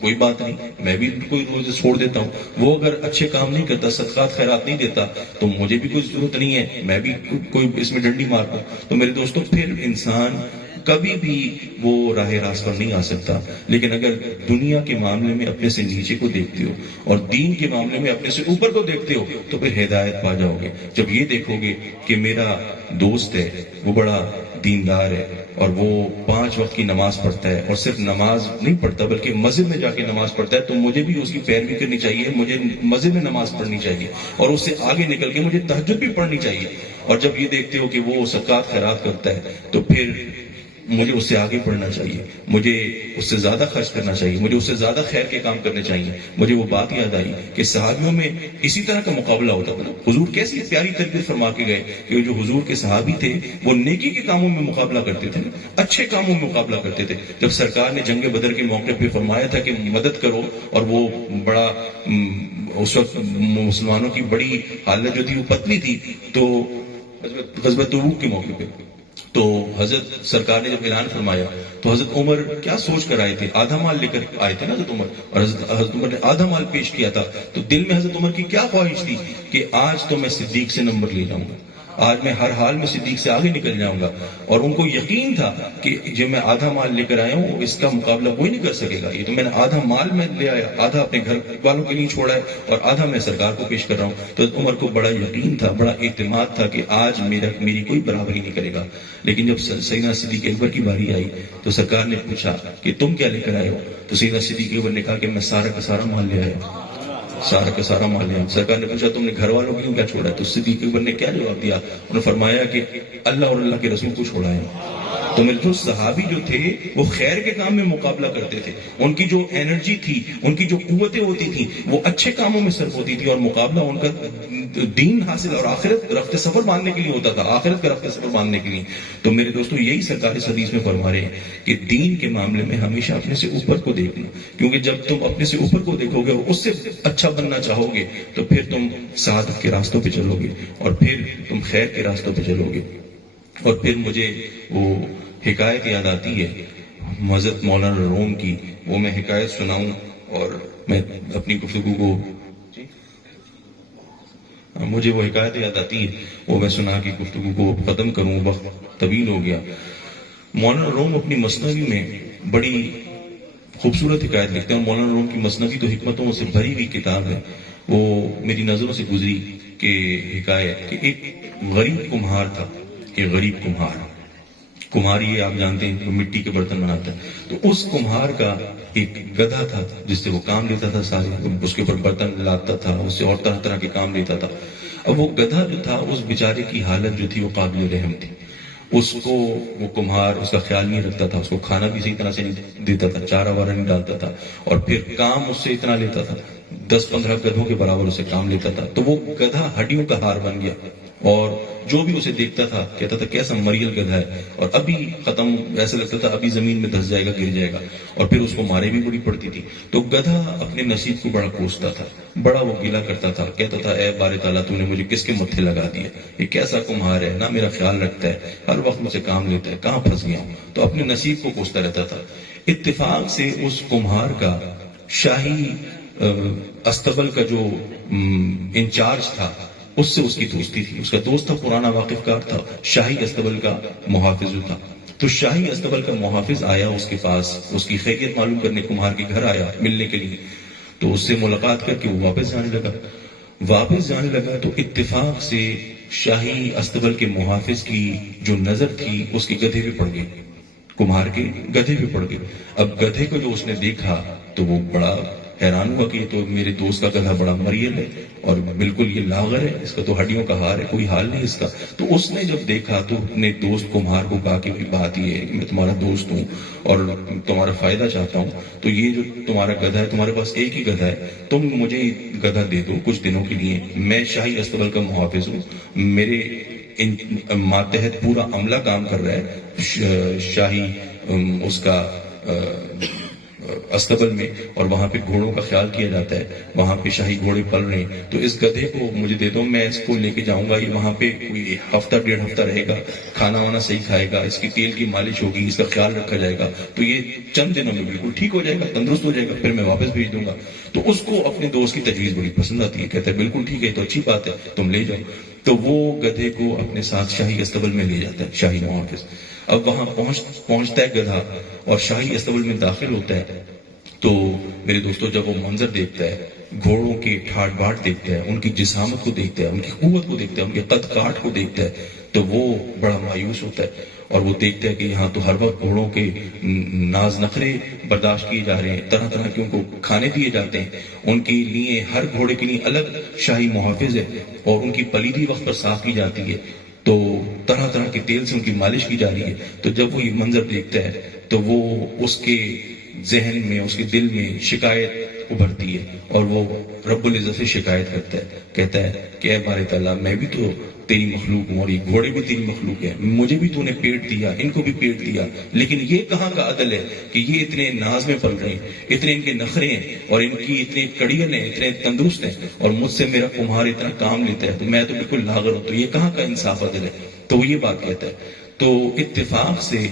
کوئی بات نہیں، میں بھی کوئی روزے چھوڑ دیتا ہوں۔ وہ اگر اچھے کام نہیں کرتا، صدقات خیرات نہیں دیتا تو مجھے بھی کوئی ضرورت نہیں ہے، میں بھی کوئی اس میں ڈنڈی مار دوں۔ تو میرے دوستوں پھر انسان کبھی بھی وہ راہ راست پر نہیں آ سکتا۔ لیکن اگر دنیا کے معاملے میں اپنے سے نیچے کو دیکھتے ہو اور دین کے معاملے میں اپنے سے اوپر کو دیکھتے ہو تو پھر ہدایت پا جاؤ گے۔ جب یہ دیکھو گے کہ میرا دوست ہے وہ بڑا دیندار ہے اور وہ 5 وقت کی نماز پڑھتا ہے، اور صرف نماز نہیں پڑھتا بلکہ مسجد میں جا کے نماز پڑھتا ہے، تو مجھے بھی اس کی پیروی کرنی چاہیے، مجھے مسجد میں نماز پڑھنی چاہیے اور اس سے آگے نکل کے مجھے تہجد بھی پڑھنی چاہیے۔ اور جب یہ دیکھتے ہو کہ وہ صدقات خیرات کرتا ہے تو پھر مجھے اس سے آگے بڑھنا چاہیے، مجھے اس سے زیادہ خرچ کرنا چاہیے، مجھے اس سے زیادہ خیر کے کام کرنے چاہیے۔ مجھے وہ بات یاد آئی کہ صحابیوں میں اسی طرح کا مقابلہ ہوتا تھا۔ حضور کیسی پیاری تربیت فرما کے گئے کہ جو حضور کے صحابی تھے وہ نیکی کے کاموں میں مقابلہ کرتے تھے، اچھے کاموں میں مقابلہ کرتے تھے۔ جب سرکار نے جنگ بدر کے موقع پہ فرمایا تھا کہ مدد کرو، اور وہ بڑا اس وقت مسلمانوں کی بڑی حالت جو تھی وہ پتلی تھی، تو غزوہ تبوک کے موقع پہ تو حضرت سرکار نے جب اعلان فرمایا تو حضرت عمر کیا سوچ کر آئے تھے؟ آدھا مال لے کر آئے تھے نا حضرت عمر، اور حضرت عمر نے آدھا مال پیش کیا تھا۔ تو دل میں حضرت عمر کی کیا خواہش تھی کہ آج تو میں صدیق سے نمبر لے جاؤں گا، آج میں ہر حال میں صدیق سے آگے نکل جاؤں گا۔ اور ان کو یقین تھا کہ جو میں آدھا مال لے کر آیا ہوں اس کا مقابلہ کوئی نہیں کر سکے گا۔ یہ تو میں نے آدھا مال میں لے آیا، آدھا اپنے گھر والوں کے لیے چھوڑا ہے اور آدھا میں سرکار کو پیش کر رہا ہوں۔ تو عمر کو بڑا یقین تھا، بڑا اعتماد تھا کہ آج میری کوئی برابری نہیں کرے گا۔ لیکن جب سیدنا صدیق اکبر کی باری آئی تو سرکار نے پوچھا کہ تم کیا لے کر آئے ہو؟ تو سیدنا صدیق اکبر نے کہا کہ میں سارا کا سارا مال لے آیا، سارا کا سارا مال لیا۔ سرکار نے پوچھا تم نے گھر والوں کے لیے کیا چھوڑا ہے؟ تو صدیق اکبر نے کیا جواب دیا؟ انہوں نے فرمایا کہ اللہ اور اللہ کے رسول کو چھوڑا ہے۔ تو میرے دوست صحابی جو تھے وہ خیر کے کام میں مقابلہ کرتے تھے، ان کی جو انرجی تھی، ان کی جو قوتیں ہوتی تھیں وہ اچھے کاموں میں صرف ہوتی تھی، اور مقابلہ ان کا دین حاصل اور آخرت رفت سفر باندھنے کے لیے ہوتا تھا، آخرت کا رفت سفر باندھنے کے لیے۔ تو میرے دوستو یہی سرکار اس حدیث میں فرما رہے ہیں کہ دین کے معاملے میں ہمیشہ اپنے سے اوپر کو دیکھنا، کیونکہ جب تم اپنے سے اوپر کو دیکھو گے اور اس سے اچھا بننا چاہو گے تو پھر تم سعادت کے راستوں پہ چلو گے اور پھر تم خیر کے راستوں پہ چلو گے۔ اور پھر مجھے وہ حکایت یاد آتی ہے حضرت مولانا روم کی، وہ میں حکایت سناؤں اور میں اپنی گفتگو کو مجھے وہ حکایت یاد آتی ہے وہ میں سنا کے گفتگو کو ختم کروں، وقت طویل ہو گیا۔ مولانا روم اپنی مثنوی میں بڑی خوبصورت حکایت لکھتے ہیں، اور مولانا روم کی مثنوی تو حکمتوں سے بھری ہوئی کتاب ہے۔ وہ میری نظروں سے گزری کہ حکایت کہ ایک غریب کمہار تھا، ایک غریب کمہار یہ آپ جانتے ہیں جو مٹی کے برتن بناتا ہے۔ تو اس کمہار کا ایک گدھا تھا جس سے وہ کام لیتا تھا، سارے اس کے اوپر برتن لاتا تھا، اس سے اور طرح طرح کے کام لیتا تھا۔ اب وہ گدھا جو تھا اس بیچارے کی حالت جو تھی وہ قابل رحم تھی، اس کو وہ کمہار اس کا خیال نہیں رکھتا تھا، اس کو کھانا بھی صحیح طرح سے نہیں دیتا تھا، چارہ وارہ نہیں ڈالتا تھا، اور پھر کام اس سے اتنا لیتا تھا 10-15 گدھوں کے برابر اسے کام لیتا تھا۔ تو وہ گدھا ہڈیوں کا ہار بن گیا، اور جو بھی اسے دیکھتا تھا کہتا تھا کیسا مریل گدھا ہے، اور ابھی ختم، ایسا لگتا تھا ابھی زمین میں دھس جائے گا، گر جائے گا، اور پھر اس کو مارے بھی بڑی پڑتی تھی۔ تو گدھا اپنے نصیب کو بڑا کوستا تھا، بڑا وہ گلا کرتا تھا، کہتا تھا اے بار تعالیٰ تو نے مجھے کس کے متھے لگا دیا، یہ کیسا کمہار ہے، نہ میرا خیال رکھتا ہے، ہر وقت مجھ سے کام لیتا ہے، کہاں پھنس گیا ہوں۔ تو اپنے نصیب کو کوستا رہتا تھا۔ اتفاق سے اس کمہار کا شاہی استبل کا جو انچارج تھا اس سے اس کی دوستی تھی. اس کا دوست تھا، پرانا واقف کار تھا، شاہی استبل کا محافظ جو تھا. تو شاہی استبل کا محافظ آیا اس کے پاس، اس کی خیریت معلوم کرنے کمہار کے گھر آیا ملنے کے لیے. تو اس سے ملاقات کر کے وہ واپس جانے لگا. تو اتفاق سے شاہی استبل کے محافظ کی جو نظر تھی اس کے گدھے پہ پڑ گئی، کمہار کے گدھے پہ پڑ گئی. اب گدھے کو جو اس نے دیکھا تو وہ بڑا حیران ہوا کہ یہ تو میرے دوست کا گدھا بڑا مریل ہے اور بالکل یہ لاغر ہے، اس کا تو ہڈیوں کا ہار ہے، کوئی حال نہیں اس کا. تو اس نے جب دیکھا تو اپنے دوست کمہار کو کہا کہ بات یہ ہے کہ میں تمہارا دوست ہوں اور تمہارا فائدہ چاہتا ہوں، تو یہ جو تمہارا گدھا ہے، تمہارے پاس ایک ہی گدھا ہے، تم مجھے گدھا دے دو کچھ دنوں کے لیے. میں شاہی استبل کا محافظ ہوں، میرے ماتحت پورا عملہ کام کر رہا ہے شاہی اس کا استبل میں، اور وہاں پہ گھوڑوں کا خیال کیا جاتا ہے، وہاں پہ شاہی گھوڑے پل رہے ہیں. تو اس گدھے کو مجھے دے دو، میں اس کو لے کے جاؤں گا، یہ وہاں پہ کوئی ہفتہ ڈیڑھ ہفتہ رہے گا، کھانا وانا صحیح کھائے گا، اس کی تیل کی مالش ہوگی، اس کا خیال رکھا جائے گا، تو یہ چند دنوں میں بالکل ٹھیک ہو جائے گا، تندرست ہو جائے گا، پھر میں واپس بھیج دوں گا. تو اس کو اپنے دوست کی تجویز بڑی پسند آتی ہے، کہتا ہے بالکل ٹھیک ہے، تو اچھی بات ہے، تم لے جاؤ. تو وہ گدھے کو اپنے ساتھ شاہی استبل میں لے جاتا ہے شاہی محافظ. اب وہاں پہنچتا ہے گدھا اور شاہی استبل میں داخل ہوتا ہے. تو میرے دوستو جب وہ منظر دیکھتا ہے، گھوڑوں کے ٹھاٹ باٹ دیکھتا ہے، ان کی جسامت کو دیکھتا ہے، ان کی قوت کو دیکھتا ہے، ان کے قد کاٹ کو دیکھتا ہے، تو وہ بڑا مایوس ہوتا ہے. اور وہ دیکھتا ہے کہ یہاں تو ہر وقت گھوڑوں کے ناز نخرے برداشت کیے جا رہے ہیں، طرح طرح کے ان کو کھانے دیے جاتے ہیں، ان کے لیے ہر گھوڑے کے لیے الگ شاہی محافظ ہے، اور ان کی پلیدی وقت پر صاف کی جاتی ہے، تو طرح طرح کے تیل سے ان کی مالش کی جا رہی ہے. تو جب وہ یہ منظر دیکھتا ہے تو وہ اس کے ذہن میں، اس کے دل میں شکایت ابھرتی ہے، اور وہ رب العزت سے شکایت کرتا ہے، کہتا ہے کہ اے باری تعالیٰ، میں بھی تو تیری مخلوق ہوں اور یہ گھوڑے بھی تیری مخلوق ہیں، مجھے بھی تو نے پیٹ دیا، ان کو بھی پیٹ دیا، لیکن یہ کہاں کا عدل ہے کہ یہ اتنے ناز میں پل رہے ہیں، اتنے ان کے نخرے ہیں اور ان کی اتنے کڑیل ہیں، اتنے تندرست ہیں، اور مجھ سے میرا کمہار اتنا کام لیتا ہے، تو میں تو بالکل لاغر ہوں، تو یہ کہاں کا انصاف عدل ہے. تو وہ یہ بات کہتا ہے. تو اتفاق سے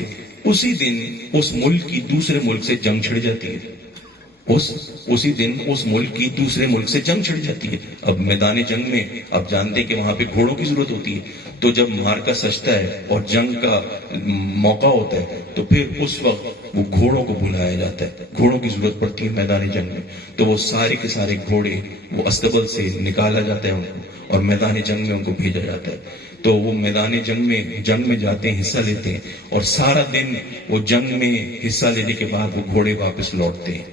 اسی دن اس ملک کی دوسرے ملک سے جنگ چھڑ جاتی ہے. اسی دن اس ملک کی دوسرے ملک سے جنگ چھڑ جاتی ہے. اب میدان جنگ میں آپ جانتے ہیں کہ وہاں پہ گھوڑوں کی ضرورت ہوتی ہے. تو جب مارکا سجتا ہے اور جنگ کا موقع ہوتا ہے تو پھر اس وقت وہ گھوڑوں کو بلایا جاتا ہے. گھوڑوں کی ضرورت پڑتی ہے میدان جنگ میں. تو وہ سارے کے سارے گھوڑے وہ استبل سے نکالا جاتا ہے ان کو، اور میدان جنگ میں ان کو بھیجا جاتا ہے. تو وہ میدان جنگ میں جاتے ہیں، حصہ لیتے ہیں، اور سارا دن وہ جنگ میں حصہ لینے کے بعد وہ گھوڑے واپس لوٹتے ہیں.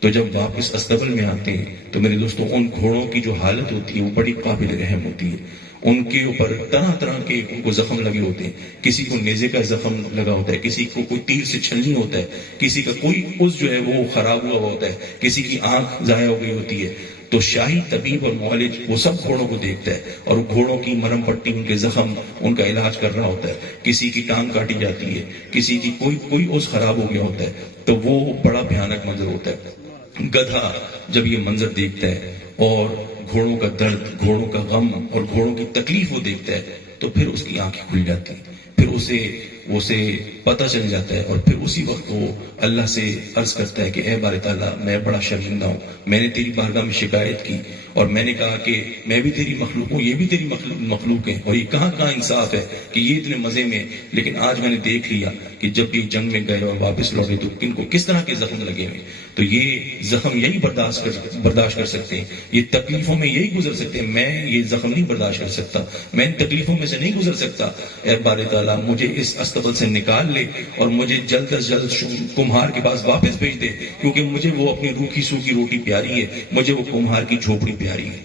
تو جب واپس استبل میں آتے ہیں تو میرے دوستوں ان گھوڑوں کی جو حالت ہوتی ہے وہ بڑی قابل رحم ہوتی ہے. ان کے اوپر طرح طرح کے ان کو زخم لگے ہوتے ہیں. کسی کو نیزے کا زخم لگا ہوتا ہے، کسی کو کوئی تیر سے چھلنی ہوتا ہے، کسی کا کوئی عضو جو ہے وہ خراب ہوا ہوتا ہے، کسی کی آنکھ ضائع ہو گئی ہوتی ہے. تو شاہی طبیب اور معالج وہ سب گھوڑوں کو دیکھتا ہے اور گھوڑوں کی مرم پٹی، ان کے زخم، ان کا علاج کر رہا ہوتا ہے. کسی کی ٹانگ کاٹی جاتی ہے، کسی کی کوئی عضو خراب ہو گیا ہوتا ہے. تو وہ بڑا بھیانک منظر ہوتا ہے. گدھا جب یہ منظر دیکھتا ہے اور گھوڑوں کا درد، گھوڑوں کا غم اور گھوڑوں کی تکلیف وہ دیکھتا ہے تو پھر اس کی آنکھیں کھل جاتی ہیں. پھر اسے پتہ چل جاتا ہے، اور پھر اسی وقت وہ اللہ سے عرض کرتا ہے کہ اے باری تعالیٰ، میں بڑا شرمندہ ہوں، میں نے تیری بارگاہ میں شکایت کی اور میں نے کہا کہ میں بھی تیری مخلوق ہوں، یہ بھی تیری مخلوق ہیں، اور یہ کہاں انصاف ہے کہ یہ اتنے مزے میں. لیکن آج میں نے دیکھ لیا کہ جب یہ جنگ میں گئے اور واپس لوٹے تو کن کو کس طرح کے زخم لگے ہوئے. تو یہ زخم یہی برداشت کر سکتے ہیں، یہ تکلیفوں میں یہی گزر سکتے ہیں. میں یہ زخم نہیں برداشت کر سکتا، میں ان تکلیفوں میں سے نہیں گزر سکتا. اے باری تعالیٰ، مجھے اس استبل سے نکال لے اور مجھے جلد از جلد کمہار کے پاس واپس بھیج دے، کیونکہ مجھے وہ اپنی روکھی سوکھی روٹی پیاری ہے، مجھے وہ کمہار کی جھوپڑی پیاری ہے.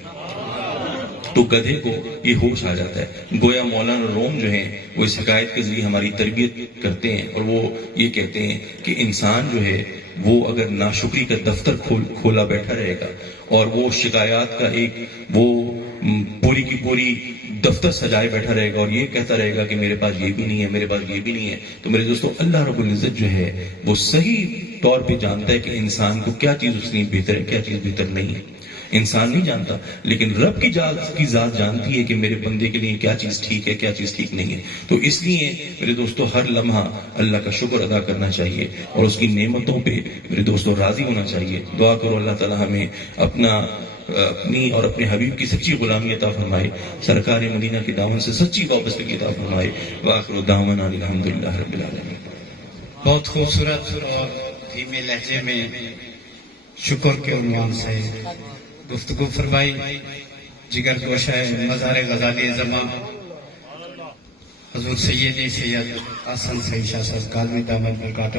تو گدھے کو یہ ہوش آ جاتا ہے. گویا مولانا روم جو ہیں وہ اس حکایت کے ذریعے ہماری تربیت کرتے ہیں، اور وہ یہ کہتے ہیں کہ انسان جو ہے وہ اگر ناشکری کا دفتر کھولا بیٹھا رہے گا اور وہ شکایات کا ایک وہ پوری کی پوری دفتر سجائے بیٹھا رہے گا اور یہ کہتا رہے گا کہ میرے پاس یہ بھی نہیں ہے، میرے پاس یہ بھی نہیں ہے، تو میرے دوستوں اللہ رب العزت جو ہے وہ صحیح طور پہ جانتا ہے کہ انسان کو کیا چیز اس لیے بہتر ہے، کیا چیز بہتر نہیں ہے. انسان نہیں جانتا، لیکن رب کی ذات جانتی ہے کہ میرے بندے کے لیے کیا چیز ٹھیک ہے، کیا چیز ٹھیک نہیں ہے۔ تو اس لیے میرے دوستو ہر لمحہ اللہ کا شکر ادا کرنا چاہیے اور اس کی نعمتوں پہ میرے دوستو راضی ہونا چاہیے۔ دعا کرو اللہ تعالی ہمیں اپنی اور اپنے حبیب کی سچی غلامی عطا فرمائے، سرکار مدینہ کی دامن سے سچی وابستگی عطا فرمائے۔ وآخر دعوانا الحمدللہ رب العالمین۔ بہت خوبصورت اور دھیمے لہجے میں شکر کے عنوان سے گفتگو فرمائی جگر گوشہ مزار غزالی زمان حضور سید قاسم سعید شاہ صاحب کالمی دامت برکاتہ